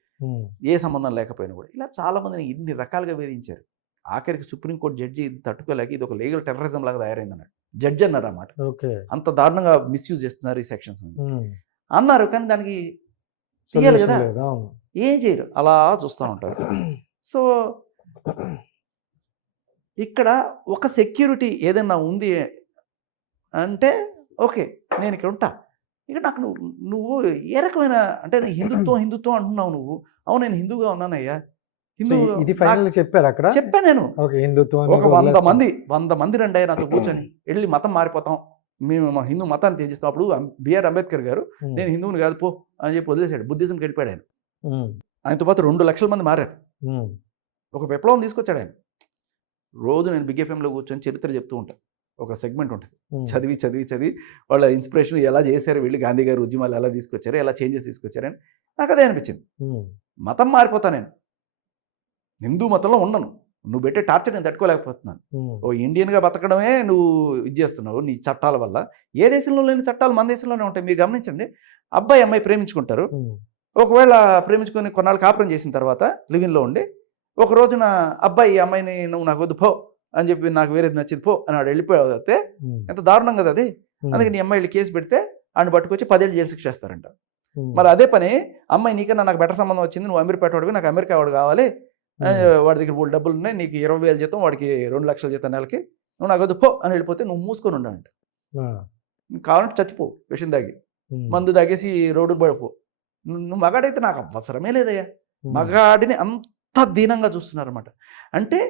ఏ సంబంధం లేకపోయినా కూడా. ఇలా చాలామందిని ఇన్ని రకాలుగా వేధించారు. ఆఖరికి సుప్రీంకోర్టు జడ్జి ఇది తట్టుకోలేక ఇది ఒక లీగల్ టెర్రరిజం లాగా తయారైంది అన్నాడు. జడ్జి అన్నారు అన్నమాట. అంత దారుణంగా మిస్యూజ్ చేస్తున్నారు ఈ సెక్షన్స్ అన్నారు. కానీ దానికి తీయాలి కదా, ఏం చేయరు, అలా చూస్తూ ఉంటారు. సో ఇక్కడ ఒక సెక్యూరిటీ ఏదైనా ఉంది అంటే ఓకే నేను ఇక్కడ ఉంటా. ఇక నాకు నువ్వు ఏ రకమైన అంటే హిందుత్వం అంటున్నావు నువ్వు. అవును నేను హిందూగా ఉన్నానయ్యా. సో ఇది ఫైనల్ చెప్పారు అక్కడ. చెప్పా నేను. ఓకే హిందుత్వం ఒక 100 మంది రండి నాతో కూర్చొని వెళ్ళి మతం మారిపోతాం, మేము మా హిందూ మతాన్ని త్యజిస్తాం. అప్పుడు బిఆర్ అంబేద్కర్ గారు నేను హిందువుని కాదు పో అని చెప్పి వదిలేశాడు. బుద్ధిజంకి వెళ్ళిపోయాడు ఆయన. ఆయనతో పాటు 2 లక్షల మంది మారారు. ఒక విప్లవం తీసుకొచ్చాడు ఆయన. రోజు నేను బిగ్ ఎఫ్ఎంలో కూర్చొని చరిత్ర చెప్తూ ఉంటాను. ఒక సెగ్మెంట్ ఉంటుంది, చదివి వాళ్ళ ఇన్స్పిరేషన్ ఎలా చేశారు వీళ్ళు, గాంధీ గారు ఉద్యమాలు ఎలా తీసుకొచ్చారు, ఎలా చేంజెస్ తీసుకొచ్చారని నాకు అదే అనిపించింది. మతం మారిపోతా నేను, హిందూ మతంలో ఉండను. నువ్వు పెట్టే టార్చర్ నేను తట్టుకోలేకపోతున్నాను. ఓ ఇండియన్గా బతకడమే నువ్వు ఇది చేస్తున్నావు నీ చట్టాల వల్ల. ఏ దేశంలో లేని చట్టాలు మన దేశంలోనే ఉంటాయి. మీరు గమనించండి, అబ్బాయి అమ్మాయి ప్రేమించుకుంటారు. ఒకవేళ ప్రేమించుకొని కొన్నాళ్ళు కాపురం చేసిన తర్వాత లివిన్లో ఉండి ఒక రోజున అబ్బాయి అమ్మాయిని నువ్వు నాకు వద్దు పో అని చెప్పి నాకు వేరేది నచ్చింది పో అని వాడు వెళ్ళిపోతే ఎంత దారుణం కదా అది. అందుకే నీ అమ్మాయి కేసు పెడితే ఆయన పట్టుకొచ్చి 10 ఏళ్ళు జైలు శిక్ష చేస్తారంట. మరి అదే పని అమ్మాయి నీకన్నా నాకు బెటర్ సంబంధం వచ్చింది, నువ్వు అమీర్పేట వాడివి, నాకు అమెరికా వాడు కావాలి, వాడి దగ్గర 3 డబ్బులు ఉన్నాయి, నీకు 20,000 జీతం, వాడికి 2 లక్షల జీతం నెలకి, నువ్వు నాకు వద్దు పో అని వెళ్ళిపోతే నువ్వు మూసుకొని ఉండాలంట. కావాలంటే చచ్చిపో, విషయం తాగి మందు తాగేసి రోడ్డు పడిపో. నువ్వు మగాడైతే నాకు అవసరమే లేదయ్యా. మగాడిని అంత దీనంగా చూస్తున్నారు అనమాట. అంటే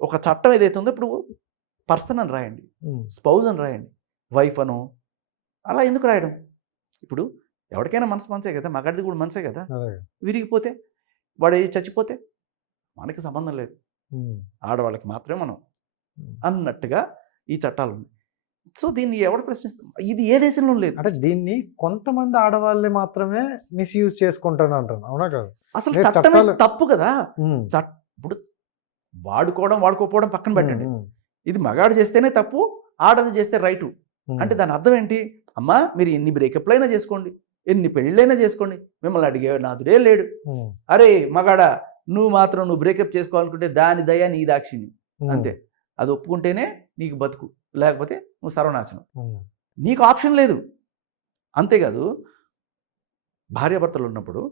ఒక చట్టం ఏదైతే ఉందో ఇప్పుడు పర్సన్ అని రాయండి, స్పౌజ్ అని రాయండి, వైఫ్ అను, అలా ఎందుకు రాయడం? ఇప్పుడు ఎవరికైనా మనసే కదా, మగాడిది కూడా మనసే కదా. విరిగిపోతే వాడు చచ్చిపోతే మనకి సంబంధం లేదు, ఆడవాళ్ళకి మాత్రమే మనం అన్నట్టుగా ఈ చట్టాలు ఉన్నాయి. సో దీన్ని ఎవరు ప్రశ్నిస్తారు? ఇది ఏ దేశంలో లేదు. అంటే దీన్ని కొంతమంది ఆడవాళ్ళే మాత్రమే మిస్యూజ్ చేసుకుంటాను అంటాను, అవునా కదా? అసలు చట్టమే తప్పు కదా. ఇప్పుడు వాడుకోవడం పక్కన పెట్టండి. ఇది మగాడు చేస్తేనే తప్పు, ఆడది చేస్తే రైటు అంటే దాని అర్థం ఏంటి? అమ్మా మీరు ఎన్ని బ్రేకప్లు అయినా చేసుకోండి, ఎన్ని పెళ్ళైనా చేసుకోండి, మిమ్మల్ని అడిగే నాదుడే లేడు. అరే మగాడా నువ్వు బ్రేకప్ చేసుకోవాలనుకుంటే దాని దయ నీ దాక్షిణ్యం అంతే. అది ఒప్పుకుంటేనే నీకు బతుకు, లేకపోతే నువ్వు సర్వనాశనం. నీకు ఆప్షన్ లేదు. అంతేకాదు భార్యాభర్తలు ఉన్నప్పుడు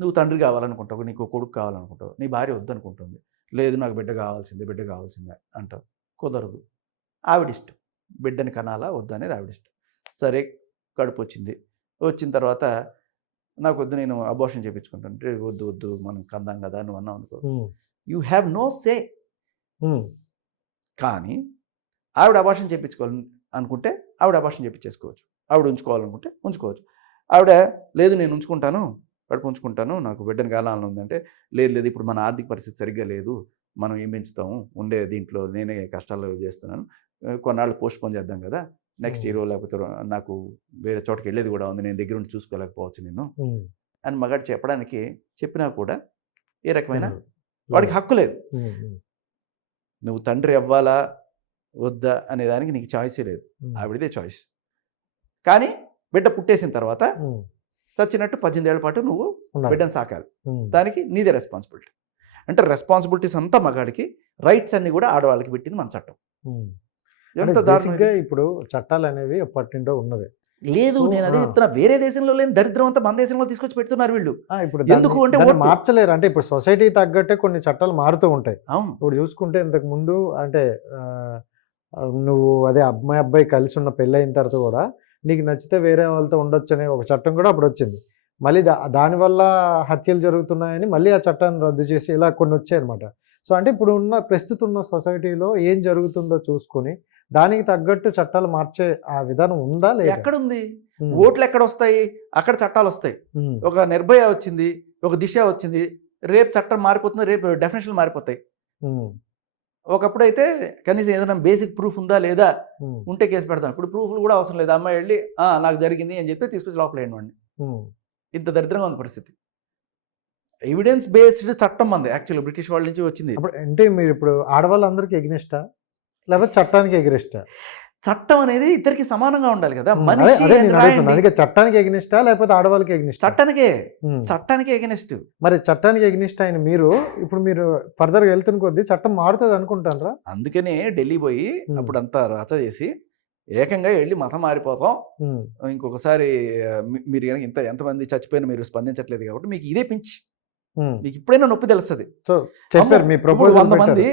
నువ్వు తండ్రి కావాలనుకుంటావు, నీకు కొడుకు కావాలనుకుంటావు, నీ భార్య వద్దనుకుంటుంది, లేదు నాకు బిడ్డ కావాల్సిందే అంటావు. కుదరదు, ఆవిడిష్టం. బిడ్డని కనాలా వద్దు అనేది ఆవిడిష్టం. సరే కడుపు వచ్చిన తర్వాత నాకు వద్దు, నేను అబార్షన్ చేయించుకుంటాను అంటే వద్దు మనం కందాం కదా నువ్వు అన్నావు అనుకో, యూ హ్యావ్ నో సే. కానీ ఆవిడ అబార్షన్ చేయించుకోవాలి అనుకుంటే ఆవిడ అబార్షన్ చేయించేసుకోవచ్చు, ఆవిడ ఉంచుకోవాలనుకుంటే ఉంచుకోవచ్చు. ఆవిడ లేదు నేను కడుపు ఉంచుకుంటాను, నాకు బిడ్డని కాలాలని ఉందంటే లేదు ఇప్పుడు మన ఆర్థిక పరిస్థితి సరిగ్గా లేదు, మనం ఏం పెంచుతాము, ఉండే దీంట్లో నేనే కష్టాలు చేస్తున్నాను, కొన్నాళ్ళు పోస్ట్ పోన్ చేద్దాం కదా, నెక్స్ట్ ఇయర్ లేకపోతే నాకు వేరే చోటకి వెళ్ళేది కూడా ఉంది, నేను దగ్గర ఉండి చూసుకోలేకపోవచ్చు నేను అని మగాడు చెప్పినా కూడా ఏ రకమైన వాడికి హక్కు లేదు. నువ్వు తండ్రి అవ్వాలా వద్దా అనే దానికి నీకు చాయిసే లేదు, ఆవిడదే చాయిస్. కానీ బిడ్డ పుట్టేసిన తర్వాత చచ్చినట్టు 18 ఏళ్ల పాటు నువ్వు బిడ్డను సాకాలి, దానికి నీదే రెస్పాన్సిబిలిటీ. అంటే రెస్పాన్సిబిలిటీస్ అంతా మగాడికి, రైట్స్ అన్ని కూడా ఆడవాళ్ళకి పెట్టింది మన చట్టం. ఎంత దారుణంగా ఇప్పుడు చట్టాలు అనేవి ఎప్పటింటో ఉన్నవి లేదు. నేను అదే చెప్తున్నా, వేరే దేశంలో లేని దరిద్రం అంతా మన దేశంలో తీసుకొచ్చి పెడుతున్నారు వీళ్ళు. ఇప్పుడు ఎందుకు అంటే మార్చలేరు, అంటే ఇప్పుడు సొసైటీ తగ్గట్టే కొన్ని చట్టాలు మారుతూ ఉంటాయి. అవును, ఇప్పుడు చూసుకుంటే ఇంతకు ముందు అంటే నువ్వు అదే అబ్బాయి కలిసి ఉన్న పెళ్ళి అయిన తర్వాత కూడా నీకు నచ్చితే వేరే వాళ్ళతో ఉండొచ్చు అనే ఒక చట్టం కూడా అప్పుడు వచ్చింది. మళ్ళీ దానివల్ల హత్యలు జరుగుతున్నాయని మళ్ళీ ఆ చట్టాన్ని రద్దు చేసి ఇలా కొన్ని వచ్చాయి అనమాట. సో అంటే ఇప్పుడు ప్రస్తుతం ఉన్న సొసైటీలో ఏం జరుగుతుందో చూసుకొని దానికి తగ్గట్టు చట్టాలు మార్చే ఆ విధానం ఉందా లేదా? ఎక్కడుంది? ఓట్లు ఎక్కడ వస్తాయి? అక్కడ చట్టాలు వస్తాయి. ఒక నిర్భయ వచ్చింది, ఒక దిశ వచ్చింది, రేపు చట్టం మారిపోతుంది, రేపు డెఫినేషన్లు మారిపోతాయి. ఒకప్పుడైతే కనీసం ఏదైనా బేసిక్ ప్రూఫ్ ఉందా లేదా, ఉంటే కేసు పెడతాం. ఇప్పుడు ప్రూఫ్లు కూడా అవసరం లేదు, అమ్మాయి వెళ్ళి నాకు జరిగింది అని చెప్పి తీసుకొచ్చి లోపల వేయండి. ఇంత దరిద్రంగా ఉంది పరిస్థితి. ఎవిడెన్స్ బేస్డ్ చట్టం మంది యాక్చువల్లీ బ్రిటిష్ వాళ్ళ నుంచి వచ్చింది. అంటే మీరు ఇప్పుడు ఆడవాళ్ళందరికీ ఎగ్నిస్టా లేకపోతే చట్టానికి ఎగ్నిస్టా? చట్టం అనేది ఇద్దరికి సమానంగా ఉండాలి కదా. అందుకే చట్టానికి ఎగ్నిస్టా లేకపోతే ఆడవాళ్ళకి ఎగ్నిస్ట్? చట్టానికి ఎగ్నిస్ట్. మరి చట్టానికి ఎగ్నిస్ట్ అయిన మీరు ఇప్పుడు మీరు ఫర్దర్గా వెళ్తున్న కొద్దీ చట్టం మారుతుంది అనుకుంటారా? అందుకనే ఢిల్లీ పోయి అప్పుడు అంతా రచ చేసి ఏకంగా వెళ్ళి మతం మారిపోతాం, ఇంకొకసారి మీరు కనుక ఎంతమంది చచ్చిపోయినా మీరు స్పందించట్లేదు కాబట్టి మీకు ఇదే పించి, మీకు ఇప్పుడైనా నొప్పి తెలుస్తుంది. సో చెప్పారు మీ ప్రపోజల్. 100 మంది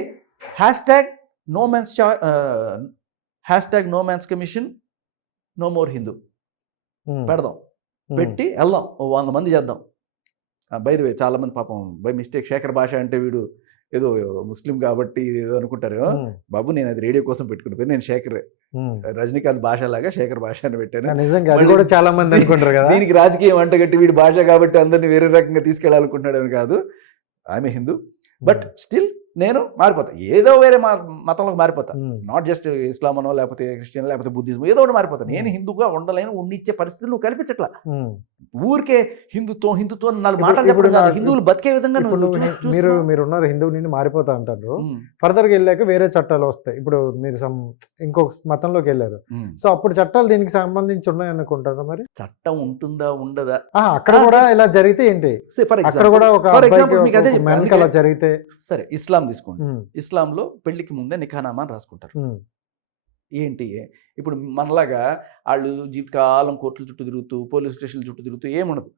hashtag no man's hash no man's commission no more Hindu పెడదాం, పెట్టి వెళ్దాం, 100 మంది చేద్దాం. బై ది వే చాలామంది పాపం బై మిస్టేక్ శేఖర్ భాష అంటే వీడు ఏదో ముస్లిం కాబట్టి ఏదో అనుకుంటారు. బాబు నేను అది రేడియో కోసం పెట్టుకున్న పేరు, నేను శేఖర్, రజనీకాంత్ భాష లాగా శేఖర్ భాష అని పెట్టాను. నిజంగా అది కూడా చాలా మంది అనుకుంటారు కదా. దీనికి రాజకీయం అంటగట్టి వీడి భాష కాబట్టి అందరినీ వేరే రకంగా తీసుకెళ్ళాలనుకుంటున్నాడు అని కాదు. ఆమె హిందూ, బట్ స్టిల్ నేను మారిపోతా, ఏదో వేరే మతంలోకి మారిపోతా. నాట్ జస్ట్ ఇస్లాం అనో లేకపోతే క్రిస్టియన్ లేకపోతే బుద్ధిజం, ఏదో ఒకటి మారిపోతా. నేను హిందూగా ఉండలేను, ఉండిచ్చే పరిస్థితులు నువ్వు కల్పించట్లా. ఊరికే హిందుత్వం 4 మాటలు చెప్పడం కాదు, హిందువులు బతికే విధంగా మీరున్నారు హిందువు నుండి మారిపోతా అంటారు. ఫర్దర్గా వెళ్ళాక వేరే చట్టాలు వస్తాయి. ఇప్పుడు మీరు ఇంకొక మతంలోకి వెళ్ళారు, సో అప్పుడు చట్టాలు దీనికి సంబంధించి ఉన్నాయి అనుకుంటారా? మరి చట్టం ఉంటుందా ఉండదా? అక్కడ కూడా ఇలా జరిగితే ఏంటి, అక్కడ కూడా ఒక అలా జరిగితే సరే, ఇస్లాం తీసుకోండి. ఇస్లాంలో పెళ్లికి ముందే నిఖానామా అని రాసుకుంటారు. ఏంటి ఇప్పుడు మనలాగా వాళ్ళు జీవితకాలం కోర్టుల చుట్టూ తిరుగుతూ పోలీస్ స్టేషన్ల చుట్టూ తిరుగుతూ ఏముండదు.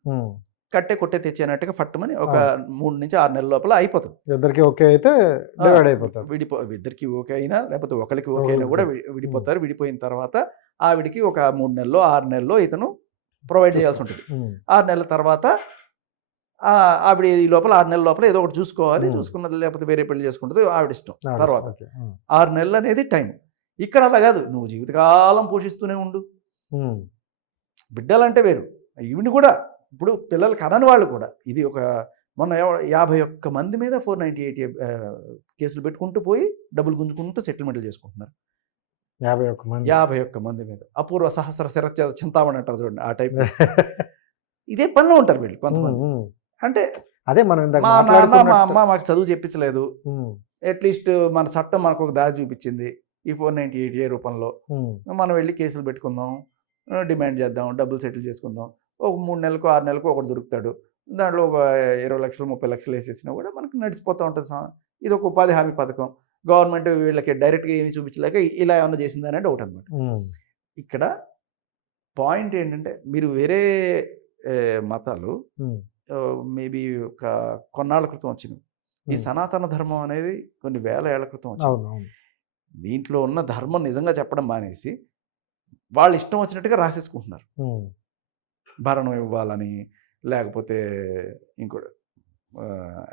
కట్టే కొట్టే తెచ్చేనట్టుగా ఫట్టమని ఒక 3 నుంచి 6 నెలల లోపల అయిపోతుంది. ఇద్దరికి ఓకే అయితే డివైడ్ అయిపోతారు. ఇద్దరికి ఓకే అయినా లేకపోతే ఒకరికి ఓకే అయినా కూడా విడిపోతారు. విడిపోయిన తర్వాత ఆవిడికి ఒక 3 నెలలో 6 నెలల్లో ఇతను ప్రొవైడ్ చేయాల్సి ఉంటుంది. 6 నెలల తర్వాత ఆవిడ ఈ లోపల 6 నెలల లోపల ఏదో ఒకటి చూసుకోవాలి. చూసుకున్నది లేకపోతే వేరే పెళ్లి చేసుకుంటుంది, ఆవిడ ఇష్టం. తర్వాత 6 నెలలు అనేది టైం. ఇక్కడ అలా కాదు, నువ్వు జీవితకాలం పోషిస్తూనే ఉండు. బిడ్డలంటే వేరు, ఈవిని కూడా ఇప్పుడు పిల్లలు కనని వాళ్ళు కూడా. ఇది ఒక మొన్న 51 మంది మీద 498 కేసులు పెట్టుకుంటూ పోయి డబ్బులు గుంజుకుంటూ సెటిల్మెంట్లు చేసుకుంటున్నారు. 51 మంది మీద అపూర్వ సహస్ర శరచ చింతామణి అంటారు చూడండి, ఆ టైప్. ఇదే పనిలో ఉంటారు వీళ్ళు కొంతమంది. అంటే అదే మనం మా నాన్న మా అమ్మ మాకు చదువు చెప్పించలేదు, అట్లీస్ట్ మన చట్టం మనకు ఒక దారి చూపించింది ఈ 498 రూపంలో. మనం వెళ్ళి కేసులు పెట్టుకుందాం, డిమాండ్ చేద్దాం, డబ్బులు సెటిల్ చేసుకుందాం. ఒక 3 నెలలకు 6 నెలలకు ఒకటి దొరుకుతాడు, దాంట్లో ఒక 20 లక్షలు 30 లక్షలు వేసేసినా కూడా మనకు నడిచిపోతూ ఉంటుంది. ఇది ఒక ఉపాధి హామీ పథకం. గవర్నమెంట్ వీళ్ళకి డైరెక్ట్గా ఏమి చూపించలేక ఇలా ఏమన్నా చేసింది అనేది ఒకటి అనమాట. ఇక్కడ పాయింట్ ఏంటంటే, మీరు వేరే మతాలు మేబీ ఒక కొన్నాళ్ళ క్రితం వచ్చినవి. ఈ సనాతన ధర్మం అనేది కొన్ని వేల ఏళ్ల క్రితం వచ్చింది. దీంట్లో ఉన్న ధర్మం నిజంగా చెప్పడం మానేసి వాళ్ళు ఇష్టం వచ్చినట్టుగా రాసేసుకుంటున్నారు. భరణం ఇవ్వాలని, లేకపోతే ఇంకోటి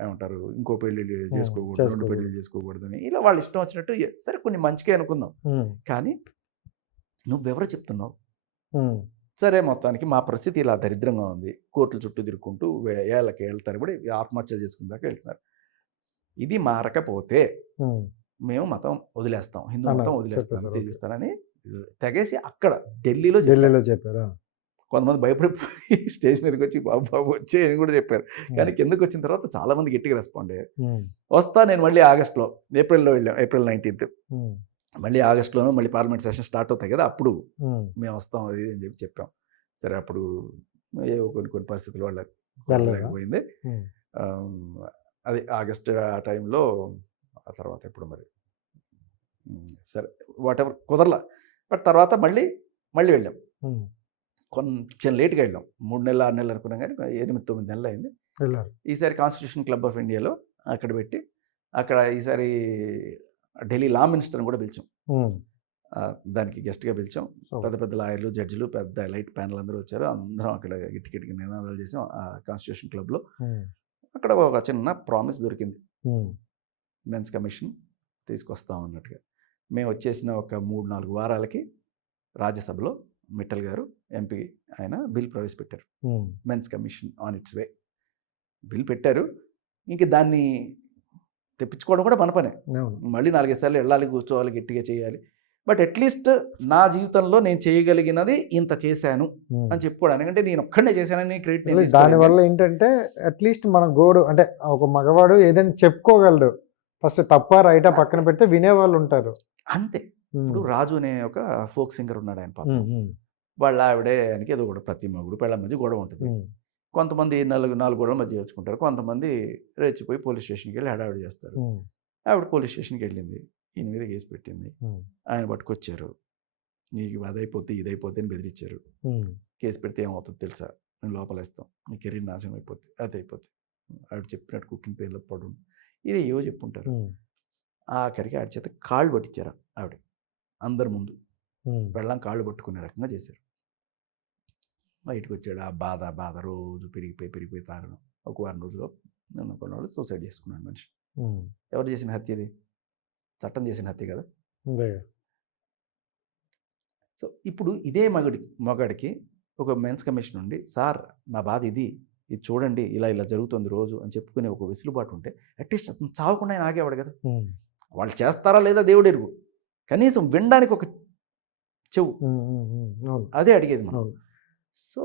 ఏమంటారు, ఇంకో పెళ్ళిళ్ళు చేసుకోకూడదు, 2 పెళ్ళిళ్ళు చేసుకోకూడదని, ఇలా వాళ్ళు ఇష్టం వచ్చినట్టు. సరే, కొన్ని మంచిగా అనుకుందాం, కానీ నువ్వెవరో చెప్తున్నావు. సరే, మొత్తానికి మా పరిస్థితి ఇలా దరిద్రంగా ఉంది, కోర్టుల చుట్టూ తిరుక్కుంటూ ఏళ్ళకి వెళ్తారు, కూడా ఆత్మహత్యలు చేసుకుందాకా వెళ్తున్నారు. ఇది మారకపోతే మేము మతం వదిలేస్తాం, హిందూ మతం వదిలేస్తానని తెగేసి అక్కడ ఢిల్లీలో చెప్పారు. కొంతమంది భయపడిపోయి స్టేజ్ మీదకి వచ్చి బాబు బాబు వచ్చే అని కూడా చెప్పారు. కానీ కిందకి వచ్చిన తర్వాత చాలా మంది గట్టిగా రెస్పాండ్ అయ్యారు. వస్తా నేను మళ్ళీ ఆగస్టులో, ఏప్రిల్లో వెళ్ళాం, April 19th. మళ్ళీ ఆగస్టులోనూ మళ్ళీ పార్లమెంట్ సెషన్ స్టార్ట్ అవుతాయి కదా, అప్పుడు మేము వస్తాం అది అని చెప్పాం. సరే, అప్పుడు ఏవో కొన్ని పరిస్థితులు వెళ్ళలేకపోయింది. అది ఆగస్టు ఆ టైంలో. ఆ తర్వాత ఎప్పుడు మరి సరే వాటెవర్ కుదరలా. బట్ తర్వాత మళ్ళీ వెళ్ళాం. కొంచెం లేట్గా వెళ్ళాం, 3 నెలలు 6 నెలలు అనుకున్నాం, కానీ 8-9 నెలలు అయింది. ఈసారి కాన్స్టిట్యూషన్ క్లబ్ ఆఫ్ ఇండియాలో అక్కడ పెట్టి, అక్కడ ఈసారి ఢిల్లీ లా మినిస్టర్ని కూడా పిలిచాం. దానికి గెస్ట్గా పిలిచాం. పెద్ద పెద్ద లాయర్లు, జడ్జిలు, పెద్ద లైట్ ప్యానల్ అందరూ వచ్చారు. అందరం అక్కడ గిట్టికి నినాదాలు చేసాం ఆ కాన్స్టిట్యూషన్ క్లబ్లో. అక్కడ ఒక చిన్న ప్రామిస్ దొరికింది, మెన్స్ కమిషన్ తీసుకొస్తాం అన్నట్టుగా. మేము వచ్చేసిన ఒక 3-4 వారాలకి రాజ్యసభలో మిట్టల్ గారు ఎంపీ ఆయన బిల్ ప్రవేశపెట్టారు, men's commission on its way bill పెట్టారు. ఇంక దాన్ని తెప్పించుకోవడం కూడా మన పనే. మళ్ళీ 4-5 సార్లు వెళ్ళాలి, కూర్చోవాలి, గట్టిగా చేయాలి. బట్ అట్లీస్ట్ నా జీవితంలో నేను చేయగలిగినది ఇంత చేశాను అని చెప్పుకోవడానికి, అంటే నేను ఒక్కడే చేశానని క్రెడిట్. దానివల్ల ఏంటంటే అట్లీస్ట్ మన గోడు, అంటే ఒక మగవాడు ఏదైనా చెప్పుకోగలడు. ఫస్ట్ తప్ప రైటా పక్కన పెడితే వినేవాళ్ళు ఉంటారు అంతే. ఇప్పుడు రాజు అనే ఒక ఫోక్ సింగర్ ఉన్నాడు, ఆయన పాపం. వాళ్ళ ఆవిడే ఆయనకి ఏదో కూడా, ప్రతి మగుడు పెళ్ళ మధ్య గొడవ ఉంటుంది. కొంతమంది 4 గోడల మధ్య వచ్చుకుంటారు, కొంతమంది రెచ్చిపోయి పోలీస్ స్టేషన్కి వెళ్ళి హడావిడి చేస్తారు. ఆవిడ పోలీస్ స్టేషన్కి వెళ్ళింది, ఈయన మీద కేసు పెట్టింది. ఆయన పట్టుకొచ్చారు, నీకు అదైపోతే ఇదైపోతే అని బెదిరించారు. కేసు పెడితే ఏమవుతుంది తెలుసా, నేను లోపలేస్తాం, నీ కెరీర్ నాశనం అయిపోతుంది, అది అయిపోతుంది. ఆవిడ చెప్పినట్టు కుకింగ్ పేర్లో పడు, ఇది ఏవో చెప్పుంటారు. ఆఖరికి ఆడి చేత కాళ్ళు పట్టించారు ఆవిడ అందరి ముందు. ఉమ్, పెళ్ళాం కాళ్ళు పట్టుకునే రకంగా చేశారు. బయటకు వచ్చాడు. ఆ బాధ రోజు పెరిగిపోయి తాగడం. ఒక వారం రోజుల్లో కొన్నాళ్ళు సూసైడ్ చేసుకున్నాడు మనిషి. ఉమ్, ఎవరు చేసిన హత్య ఇది? చట్టం చేసిన హత్య కదా. అంతే. సో ఇప్పుడు ఇదే మగాడికి ఒక మెన్స్ కమిషన్ ఉండి, సార్ నా బాధ ఇది చూడండి, ఇలా జరుగుతుంది రోజు అని చెప్పుకునే ఒక వెసులుబాటు ఉంటే అట్లీస్ట్ అతను చావకుండా ఆయన ఆగేవాడు కదా. ఉమ్, వాళ్ళు చేస్తారా లేదా దేవుడు ఎరుగు, కనీసం వినడానికి ఒక చెవు, ఉమ్, ఉమ్, ఉమ్, అవును, అదే అడిగేది మనం. అవును. సో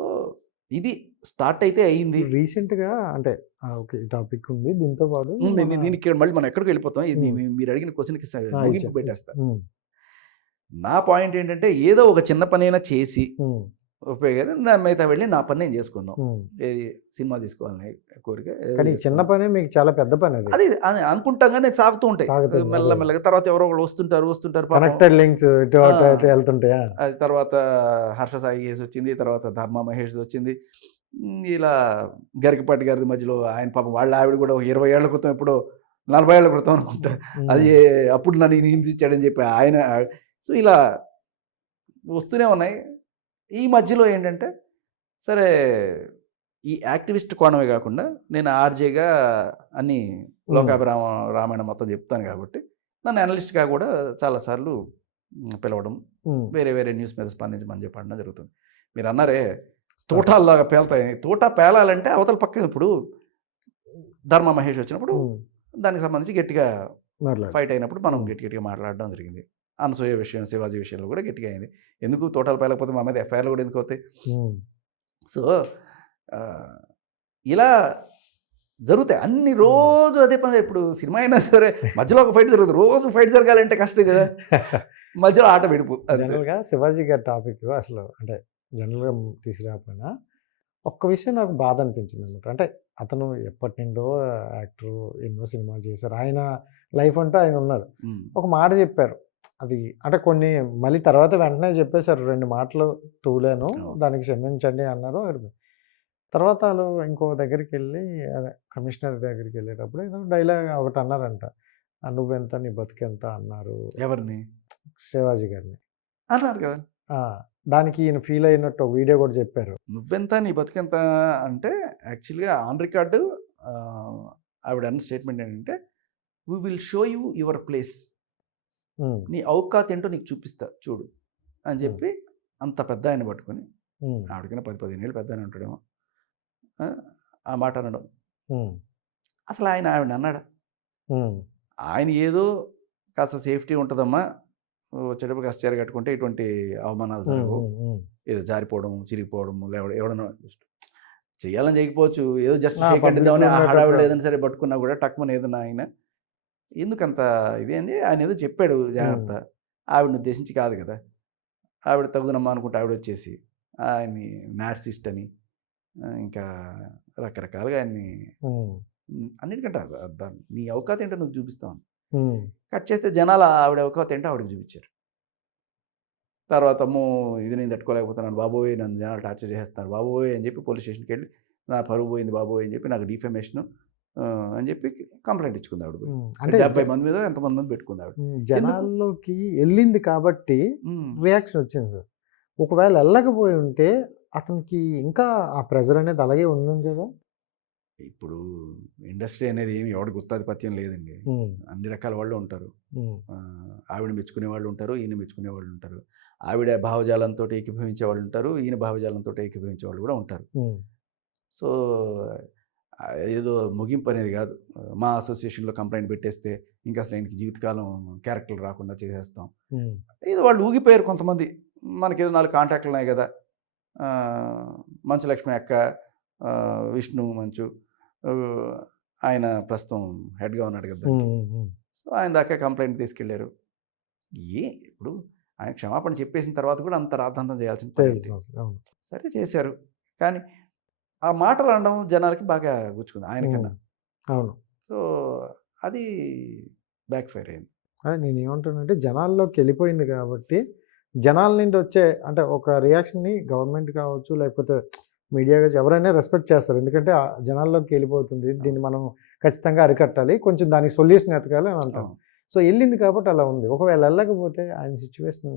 ఇది స్టార్ట్ అయితే అయ్యింది. రీసెంట్గా అంటే ఓకే, ఈ టాపిక్ ఉంది, దీంతో పాటు నేను ఇక్కడ మళ్ళీ మనం ఎక్కడికి వెళ్ళిపోతాం. ఇది మీరు అడిగిన క్వశ్చన్కి ముగింపు పెట్టేస్తా. నా పాయింట్ ఏంటంటే ఏదో ఒక చిన్న పనైనా చేసి ఉపయోగం, దాని మిగతా వెళ్ళి నా పని నేను చేసుకుందాం. ఏది సినిమా తీసుకోవాలని కోరిక. కానీ చిన్న పనే మీకు చాలా పెద్ద పని అది. అది అనుకుంటాం కానీ సాగుతూ ఉంటాయి మెల్లమెల్లగా. తర్వాత ఎవరో ఒకళ్ళు వస్తుంటారు కనెక్టెడ్ లింక్స్ వెళ్తుంటాయా. అది తర్వాత హర్ష సాయి కేసు వచ్చింది, తర్వాత ధర్మ మహేష్ వచ్చింది. ఇలా గరికపాటి గారి మధ్యలో ఆయన పాపం వాళ్ళ ఆవిడ కూడా 20 ఏళ్ల క్రితం, ఎప్పుడో 40 ఏళ్ల క్రితం అనుకుంటా, అది అప్పుడు నన్ను హింసించాడని చెప్పి ఆయన. సో ఇలా వస్తూనే ఉన్నాయి. ఈ మధ్యలో ఏంటంటే సరే ఈ యాక్టివిస్ట్ కోణమే కాకుండా నేను ఆర్జేగా అన్ని రామాయణం మొత్తం చెప్తాను కాబట్టి నన్ను అనలిస్ట్గా కూడా చాలాసార్లు పిలవడం, వేరే న్యూస్ మీద స్పందించమని చెప్పడం జరుగుతుంది. మీరు అన్నారే తోటాల్లాగా పేలుతాయి. తోట పేలాలంటే అవతల పక్కన ఇప్పుడు ధర్మ మహేష్ వచ్చినప్పుడు దానికి సంబంధించి గట్టిగా ఫైట్ అయినప్పుడు మనం గట్టిగా మాట్లాడడం జరిగింది. అనసూయ విషయం, శివాజీ విషయంలో కూడా గట్టిగా అయింది. ఎందుకు తోటలు పేలకపోతే మా మీద ఎఫ్ఐఆర్లు కూడా ఎందుకు అవుతాయి? సో ఇలా జరుగుతాయి అన్ని రోజు అదే పని. ఇప్పుడు సినిమా అయినా సరే మధ్యలో ఒక ఫైట్ జరుగుతుంది, రోజు ఫైట్ జరగాలంటే కష్టం కదా. మధ్యలో ఆట విడుపు. జనరల్గా శివాజీ గారి టాపిక్ అసలు అంటే జనరల్గా తీసుకురాకపోయినా ఒక్క విషయం నాకు బాధ అనిపించింది అనమాట. అంటే అతను ఎప్పటి నుండో యాక్టర్, ఎన్నో సినిమాలు చేశారు, ఆయన లైఫ్ అంటూ ఆయన ఉన్నారు. ఒక మాట చెప్పారు, అది అంటే కొన్ని మళ్ళీ తర్వాత వెంటనే చెప్పేశారు, 2 మాటలు తూలేను, దానికి క్షమించండి అన్నారు. తర్వాత వాళ్ళు ఇంకో దగ్గరికి వెళ్ళి, అదే కమిషనర్ దగ్గరికి వెళ్ళేటప్పుడు ఏదో డైలాగ్ ఒకటి అన్నారంట, నువ్వెంత నీ బతుకెంత అన్నారు. ఎవరిని? శివాజీ గారిని అన్నారు కదా. దానికి ఈయన ఫీల్ అయినట్టు వీడియో కూడా చెప్పారు. నువ్వెంత నీ బతుకెంత అంటే యాక్చువల్గా ఆన్ రికార్డు ఆవిడ అన్న స్టేట్మెంట్ ఏంటంటే, we will show you your place, నీ ఔకాత్ ఏంటో నీకు చూపిస్తా చూడు అని చెప్పి అంత పెద్ద ఆయన పట్టుకొని, ఆవిడకైనా 10-15 ఏళ్ళు పెద్ద ఆయన ఉంటాడేమో, ఆ మాట అనడం. అసలు ఆవిడ అన్నాడా? ఆయన ఏదో కాస్త సేఫ్టీ ఉంటుందమ్మా, వచ్చేటప్పుడు కాస్త చీర కట్టుకుంటే ఇటువంటి అవమానాలు జరగవు, ఏదో జారిపోవడం, చిరిగిపోవడం, ఎవడన్నా చెయ్యాలని చేయకపోవచ్చు, ఏదో జస్ట్ షేకండిద్దామని హడావిడి లేదని సరే పట్టుకున్నా కూడా టక్మని ఏదన్నా ఆయన ఎందుకంత ఇది అని ఆయన ఏదో చెప్పాడు జాగ్రత్త. ఆవిడని ఉద్దేశించి కాదు కదా. ఆవిడ తగుదనమ్మా అనుకుంటే ఆవిడ వచ్చేసి ఆయన్ని నార్సిస్ట్ అని ఇంకా రకరకాలుగా ఆయన్ని అన్నిటికంటే నీ అవకాశం ఏంటో నువ్వు చూపిస్తావు. కట్ చేస్తే జనాలు ఆవిడ అవకాశం ఏంటో ఆవిడకి చూపించారు. తర్వాత అమ్మో ఇది నేను తట్టుకోలేకపోతున్నాను బాబోయ్, నన్ను జనాలు టార్చర్ చేసేస్తున్నారు బాబోయ్ అని చెప్పి పోలీస్ స్టేషన్కి వెళ్ళి నా పరువు పోయింది బాబోయ్ అని చెప్పి, నాకు డిఫెమేషన్ అని చెప్పి కంప్లైంట్ ఇచ్చుకుంది ఆవిడ. అంటే 70 మంది మీద ఎంతమంది పెట్టుకుంది ఆవిడ. జనాల్లోకి వెళ్ళింది కాబట్టి రియాక్షన్ వచ్చింది సార్. ఒకవేళ వెళ్ళకపోయి ఉంటే అతనికి ఇంకా ఆ ప్రెజర్ అనేది అలాగే ఉంది కదా. ఇప్పుడు ఇండస్ట్రీ అనేది ఏమి ఎవడి గుత్తాధిపత్యం లేదండి. అన్ని రకాల వాళ్ళు ఉంటారు. ఆవిడ మెచ్చుకునే వాళ్ళు ఉంటారు, ఈయన మెచ్చుకునే వాళ్ళు ఉంటారు. ఆవిడ భావజాలంతో ఏకీభవించే వాళ్ళు ఉంటారు, ఈయన భావజాలంతో ఏకీభవించే వాళ్ళు కూడా ఉంటారు. సో ఏదో ముగింపు అనేది కాదు. మా అసోసియేషన్లో కంప్లైంట్ పెట్టేస్తే ఇంకా అసలు ఆయనకి జీవితకాలం క్యారెక్టర్లు రాకుండా చేసేస్తాం. ఏదో వాళ్ళు ఊగిపోయారు కొంతమంది. మనకేదో 4 కాంటాక్ట్లు ఉన్నాయి కదా, మంచు లక్ష్మి అక్క, విష్ణు మంచు, ఆయన ప్రస్తుతం హెడ్గా ఉన్నాడు కదా. సో ఆయన దాకా కంప్లైంట్ తీసుకెళ్ళారు. ఇప్పుడు ఆయన క్షమాపణ చెప్పేసిన తర్వాత కూడా అంత రాద్ధాంతం చేయాల్సిన సరే చేశారు. కానీ ఆ మాటలు అనడం జనాలకి బాగా గుచ్చుకుంది ఆయనకన్నా. అవును. సో అది బ్యాక్ ఫైర్ అయింది. అదే నేను ఏమంటానంటే జనాల్లోకి వెళ్ళిపోయింది కాబట్టి జనాల నుండి వచ్చే అంటే ఒక రియాక్షన్ని గవర్నమెంట్ కావచ్చు లేకపోతే మీడియా కావచ్చు ఎవరైనా రెస్పెక్ట్ చేస్తారు. ఎందుకంటే జనాల్లోకి వెళ్ళిపోతుంది, దీన్ని మనం ఖచ్చితంగా అరికట్టాలి, కొంచెం దానికి సొల్యూషన్ ఎతకాలి అని అంటాం. సో వెళ్ళింది కాబట్టి అలా ఉంది. ఒకవేళ వెళ్ళకపోతే ఆయన సిచ్యువేషన్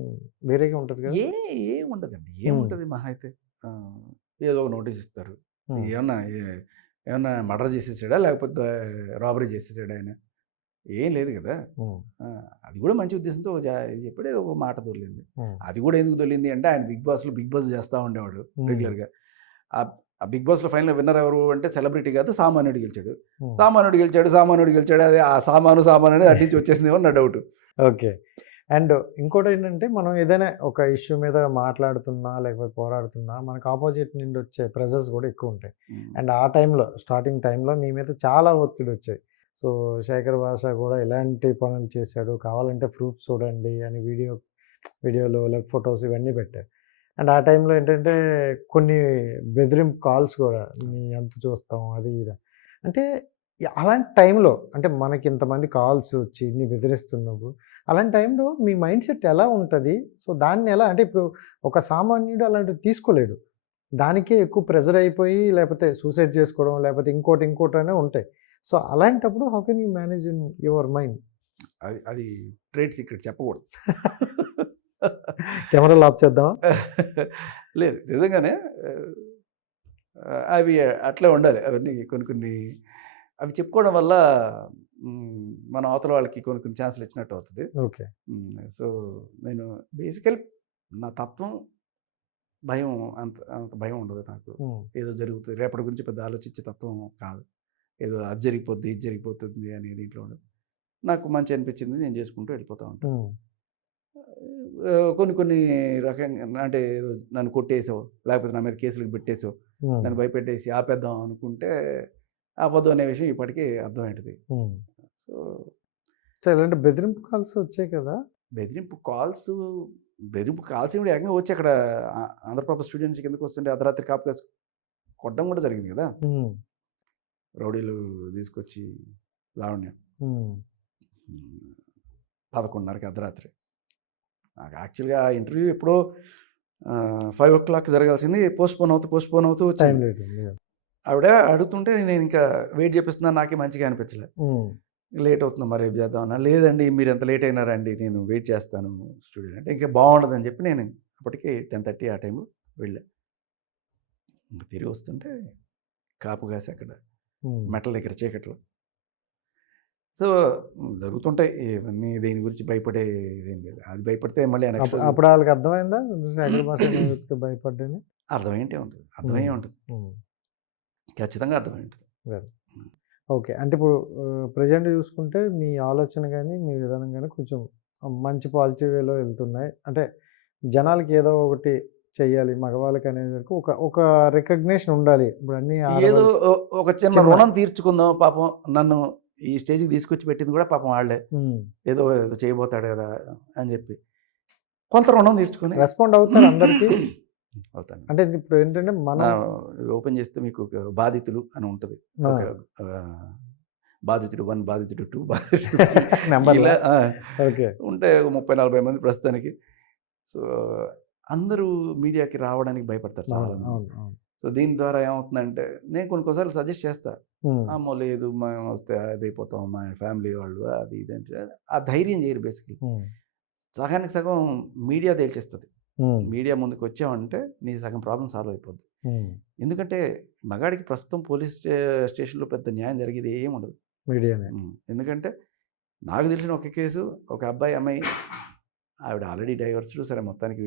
వేరేగా ఉంటుంది కదా. ఏముండదండి, ఏముంటుంది మహా అయితే ఆ, ఏదో ఒక నోటీస్ ఇస్తారు. ఏమన్నా ఏమన్నా మర్డర్ చేసేసాడా లేకపోతే రాబరీ చేసేసాడా ఆయన, ఏం లేదు కదా. ఆ, అది కూడా మంచి ఉద్దేశంతో ఇది చెప్పాడు, ఏదో ఒక మాట దొరికింది. అది కూడా ఎందుకు దొరికింది అంటే ఆయన బిగ్ బాస్ చేస్తూ ఉండేవాడు రెగ్యులర్గా. ఆ బిగ్ బాస్లో ఫైనల్ విన్నర్ ఎవరు అంటే సెలబ్రిటీ కాదు, సామాన్యుడు గెలిచాడు. సామాన్యుడు గెలిచాడు, అదే ఆ సామాను అనేది అటు నుంచి వచ్చేసిందేమో నా డౌట్. ఓకే. అండ్ ఇంకోటి ఏంటంటే మనం ఏదైనా ఒక ఇష్యూ మీద మాట్లాడుతున్నా లేకపోతే పోరాడుతున్నా మనకు ఆపోజిట్ నుండి వచ్చే ప్రెజర్స్ కూడా ఎక్కువ ఉంటాయి. అండ్ ఆ టైంలో స్టార్టింగ్ టైంలో మీ మీద చాలా ఒత్తిడి వచ్చాయి. సో శేఖర్ భాష కూడా ఇలాంటి పనులు చేశాడు, కావాలంటే ప్రూఫ్స్ చూడండి అని వీడియోలు లేక ఫొటోస్ ఇవన్నీ పెట్టారు. అండ్ ఆ టైంలో ఏంటంటే కొన్ని బెదిరింపు కాల్స్ కూడా నీ ఎంత చూస్తాం అది ఇది అంటే అలాంటి టైంలో అంటే మనకి ఇంతమంది కాల్స్ వచ్చి ఇన్ని బెదిరిస్తున్నప్పుడు అలాంటి టైంలో మీ మైండ్ సెట్ ఎలా ఉంటుంది? సో దాన్ని ఎలా అంటే ఇప్పుడు ఒక సామాన్యుడు అలాంటివి తీసుకోలేడు. దానికే ఎక్కువ ప్రెజర్ అయిపోయి లేకపోతే సూసైడ్ చేసుకోవడం లేకపోతే ఇంకోటి అనే ఉంటాయి. సో అలాంటప్పుడు how can you manage in your mind? అది అది ట్రేడ్ సీక్రెట్ చెప్పకూడదు. కెమెరాలు ఆఫ్ చేద్దామా? లేదు, నిజంగానే అవి అట్లే ఉండాలి. అవన్నీ కొన్ని అవి చెప్పుకోవడం వల్ల మన అవతల వాళ్ళకి కొన్ని ఛాన్సులు ఇచ్చినట్టు అవుతుంది. ఓకే. సో నేను బేసికల్ నా తత్వం భయం, అంత అంత భయం ఉండదు నాకు. ఏదో జరుగుతుంది రేపటి గురించి పెద్ద ఆలోచించే తత్వం కాదు. ఏదో అది జరిగిపోద్ది ఇది జరిగిపోతుంది అనే దీంట్లో ఉండదు. నాకు మంచి అనిపించింది నేను చేసుకుంటూ వెళ్ళిపోతూ ఉంటాను. కొన్ని రకంగా అంటే ఏదో నన్ను కొట్టేసావు లేకపోతే నా మీద కేసులకు పెట్టేసావు, నన్ను భయపెట్టేసి ఆపేద్దాం అనుకుంటే అవ్వదు అనే విషయం ఇప్పటికీ అర్థమైంది. సో ఇలాంటి బెదిరింపు కాల్స్ వచ్చాయి కదా. బెదిరింపు కాల్స్ ఏమిటి ఏకంగా వచ్చి అక్కడ ఆంధ్రప్రభ స్టూడెంట్స్ కిందకి వస్తుంటే అర్ధరాత్రి కాపు కాసి కొట్టడం కూడా జరిగింది కదా. రౌడీలు తీసుకొచ్చి లావణ్యం 11:30కి అర్ధరాత్రి. నాకు యాక్చువల్గా ఇంటర్వ్యూ ఎప్పుడో 5 o'clock జరగాల్సింది పోస్ట్పోన్ అవుతూ వచ్చింది. ఆవిడ అడుగుతుంటే నేను ఇంకా వెయిట్ చేపిస్తున్నాను, నాకే మంచిగా అనిపించలే. లేట్ అవుతుందా మరి రేపు చేద్దామన్నా, లేదండి మీరు ఎంత లేట్ అయినారండి నేను వెయిట్ చేస్తాను స్టూడియో అంటే ఇంకా బాగుండదని చెప్పి నేను అప్పటికి 10:30 ఆ టైంలో వెళ్ళా. ఇంకా తిరిగి వస్తుంటే కాపు కాసి అక్కడ మెట్ల దగ్గర చీకట్లో. సో జరుగుతుంటాయి ఇవన్నీ, దేని గురించి భయపడేదేం లేదు. అది భయపడితే మళ్ళీ అప్పుడు వాళ్ళకి అర్థమైందా భయపడ్డాని? అర్థమయ్యే ఉంటుంది, ఖచ్చితంగా అర్థమై ఉంటుంది. ఓకే. అంటే ఇప్పుడు ప్రెజెంట్ చూసుకుంటే మీ ఆలోచన కానీ మీ విధానం కానీ కొంచెం మంచి పాజిటివ్ వేలో వెళ్తున్నాయి. అంటే జనాలకి ఏదో ఒకటి చెయ్యాలి మగవాళ్ళకి అనేసరికి ఒక రికగ్నేషన్ ఉండాలి. ఇప్పుడు అన్నీ ఏదో ఒక చిన్న రుణం తీర్చుకుందాం, పాపం నన్ను ఈ స్టేజ్కి తీసుకొచ్చి పెట్టింది కూడా పాపం వాళ్ళే, ఏదో చేయబోతాడు కదా అని చెప్పి కొంత రుణం తీర్చుకొని రెస్పాండ్ అవుతారు అందరికీ. అవుతాను. అంటే ఇప్పుడు ఏంటంటే మనం ఓపెన్ చేస్తే మీకు బాధితులు అని ఉంటుంది. బాధితుడు 1, బాధితుడు 2, బాధితుడు ఉంటే 30-40 మంది ప్రస్తుతానికి. సో అందరూ మీడియాకి రావడానికి భయపడతారు చాలా. సో దీని ద్వారా ఏమవుతుందంటే నేను కొన్నిసార్లు సజెస్ట్ చేస్తా, అమ్మో లేదు మేము వస్తే అది అయిపోతాం మా ఫ్యామిలీ వాళ్ళు అది ఇది అంటే ఆ ధైర్యం చేయరు. బేసిక్లీ సగానికి సగం మీడియా తేల్చేస్తుంది. మీడియా ముందుకు వచ్చామంటే నీ సగం ప్రాబ్లం సాల్వ్ అయిపోద్ది. ఎందుకంటే మగాడికి ప్రస్తుతం పోలీస్ స్టేషన్లో పెద్ద న్యాయం జరిగేది ఏమి ఉండదు మీడియానే. ఎందుకంటే నాకు తెలిసిన ఒక కేసు, ఒక అబ్బాయి అమ్మాయి, ఆవిడ ఆల్రెడీ డైవర్స్డ్. సరే మొత్తానికి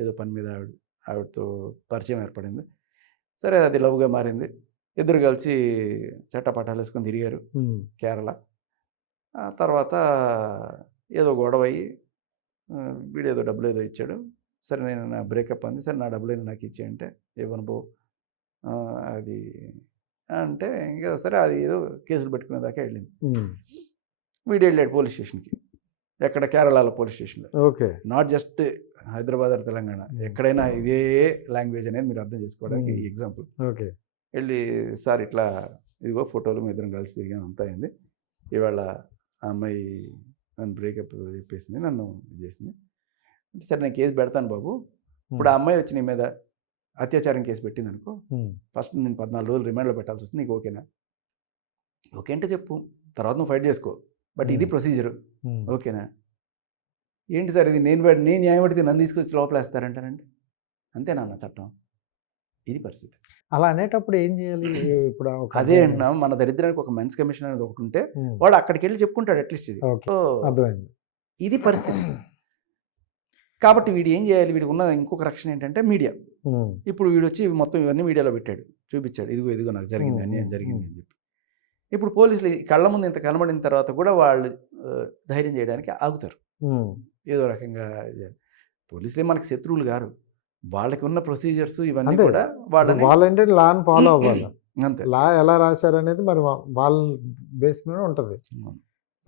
ఏదో పని మీద ఆవిడతో పరిచయం ఏర్పడింది. సరే అది లవ్గా మారింది. ఇద్దరు కలిసి చట్టపట్టాలు వేసుకొని తిరిగారు కేరళ. తర్వాత ఏదో గొడవ అయ్యి వీడేదో డబ్బులు ఏదో ఇచ్చాడు. సరే నేను నా బ్రేకప్ అంది. సరే నా డబ్బులు నాకు ఇచ్చేయంటే ఇవ్వను బో అది అంటే ఇంకా సరే అది ఏదో కేసులు పెట్టుకునే దాకా వెళ్ళింది. వీడు వెళ్ళాడు పోలీస్ స్టేషన్కి, ఎక్కడ కేరళలో పోలీస్ స్టేషన్లో. Okay. Not just Hyderabad or Telangana, ఎక్కడైనా ఇదే లాంగ్వేజ్ అనేది మీరు అర్థం చేసుకోవడానికి ఈ ఎగ్జాంపుల్. ఓకే. వెళ్ళి సార్ ఇట్లా ఇదిగో ఫోటోలు మీ ఇద్దరం కలిసి తిరిగాను అంతా అయింది, ఇవాళ ఆ అమ్మాయి నన్ను బ్రేకప్ చెప్పేసింది, నన్ను ఇది చేసింది. సరే నేను కేసు పెడతాను బాబు, ఇప్పుడు ఆ అమ్మాయి వచ్చి నీ మీద అత్యాచారం కేసు పెట్టింది అనుకో, ఫస్ట్ నేను 14 రోజులు రిమాండ్లో పెట్టాల్సి వస్తుంది, నీకు ఓకేనా? ఓకే అంటే చెప్పు, తర్వాత నువ్వు ఫైట్ చేసుకో, బట్ ఇది ప్రొసీజరు, ఉమ్. ఓకేనా? ఏంటి సార్ ఇది, నేను న్యాయం పడితే నన్ను తీసుకొచ్చి లోపలేస్తారంటారండి. అంతేనా అన్న చట్టం? ఇది పరిస్థితి. అలా అనేటప్పుడు ఏం చేయాలి? ఇప్పుడు ఒక అదే అంటున్నాం, మన దరిద్రానికి ఒక మెన్స్ కమిషన్ అనేది ఒకటి ఉంటే ఉమ్. వాడు అక్కడికి వెళ్ళి చెప్పుకుంటాడు అట్లీస్ట్ ఇది. ఓకే, సో అర్థమైంది. ఇది పరిస్థితి. కాబట్టి వీడు ఏం చేయాలి? వీడికి ఉన్న ఇంకొక రక్షణ ఏంటంటే మీడియా. ఉమ్. ఇప్పుడు వీడు వచ్చి మొత్తం ఇవన్నీ మీడియాలో పెట్టాడు, చూపించాడు, ఇదిగో నాకు జరిగింది, అన్యాయం జరిగింది అని చెప్పి. ఇప్పుడు పోలీసులు ఈ కళ్ళ ముందు ఇంత కనబడిన తర్వాత కూడా వాళ్ళు ధైర్యం చేయడానికి ఆగుతారు ఉమ్. ఏదో రకంగా. పోలీసులే మనకి శత్రువులు గారు, వాళ్ళకి ఉన్న ప్రొసీజర్స్ ఇవన్నీ అంతే. కూడా వాళ్ళని వాళ్ళంటే లాని ఫాలో అవ్వాలి. అంతే. లా ఎలా రాశారు అనేది మరి వాళ్ళ బేస్ మీద ఉంటుంది.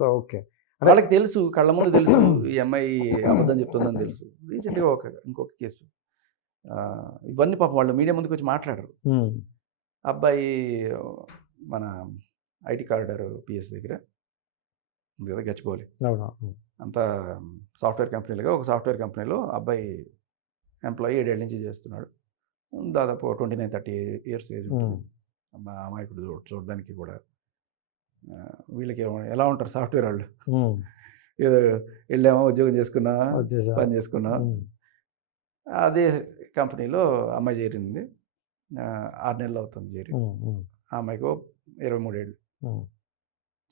సో ఓకే, వాళ్ళకి తెలుసు, కళ్ళ ముందు తెలుసు ఈ అమ్మాయి అబద్ధం చెప్తుందని తెలుసు. రీసెంట్గా ఇంకొక కేసు, ఇవన్నీ పాపం వాళ్ళు మీడియా ముందుకు వచ్చి మాట్లాడరు. ఉమ్. అబ్బాయి మన ఐటీ కారిడార్ పిఎస్ దగ్గర ఉంది కదా, గచ్చిబౌలి, అవునా? అంతా సాఫ్ట్వేర్ కంపెనీలుగా ఒక సాఫ్ట్వేర్ కంపెనీలో అబ్బాయి ఎంప్లాయీ 7 ఏళ్ళ నుంచి చేస్తున్నాడు. దాదాపు 29-30 ఇయర్స్ ఏజ్ ఉంటుంది. అమాయకుడు చూడడానికి కూడా. వీళ్ళకి ఎలా ఉంటారు సాఫ్ట్వేర్ వాళ్ళు, ఏదో వెళ్ళామా ఉద్యోగం చేసుకున్నా పని చేసుకున్నా. అదే కంపెనీలో అమ్మాయి చేరింది, 6 నెలలు అవుతుంది చేరి. ఆ అమ్మాయికి 23 ఏళ్ళు.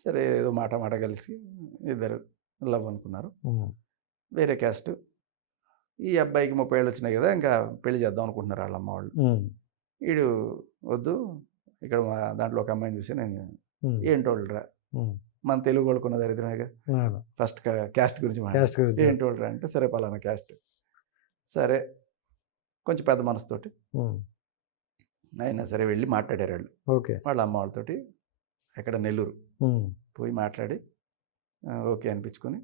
సరే ఏదో మాట కలిసి ఇద్దరు లవ్ అనుకున్నారు. వేరే క్యాస్ట్. ఈ అబ్బాయికి 30 ఏళ్ళు వచ్చినాయి కదా, ఇంకా పెళ్లి చేద్దాం అనుకుంటున్నారు వాళ్ళ అమ్మ వాళ్ళు. వీడు వద్దు, ఇక్కడ మా దాంట్లో ఒక అమ్మాయిని చూసి నేను ఏంటోళ్ళరా, మన తెలుగు వాళ్ళకున్న దరిద్రమేగా, ఫస్ట్ క్యాస్ట్ గురించి ఏంటోళ్ళరా అంటే సరే పలానా క్యాస్ట్. సరే కొంచెం పెద్ద మనసుతోటి అయినా సరే వెళ్ళి మాట్లాడారు వాళ్ళు. ఓకే, వాళ్ళ అమ్మ వాళ్ళతోటి ఎక్కడ నెల్లూరు పోయి మాట్లాడి ఓకే అనిపించుకొని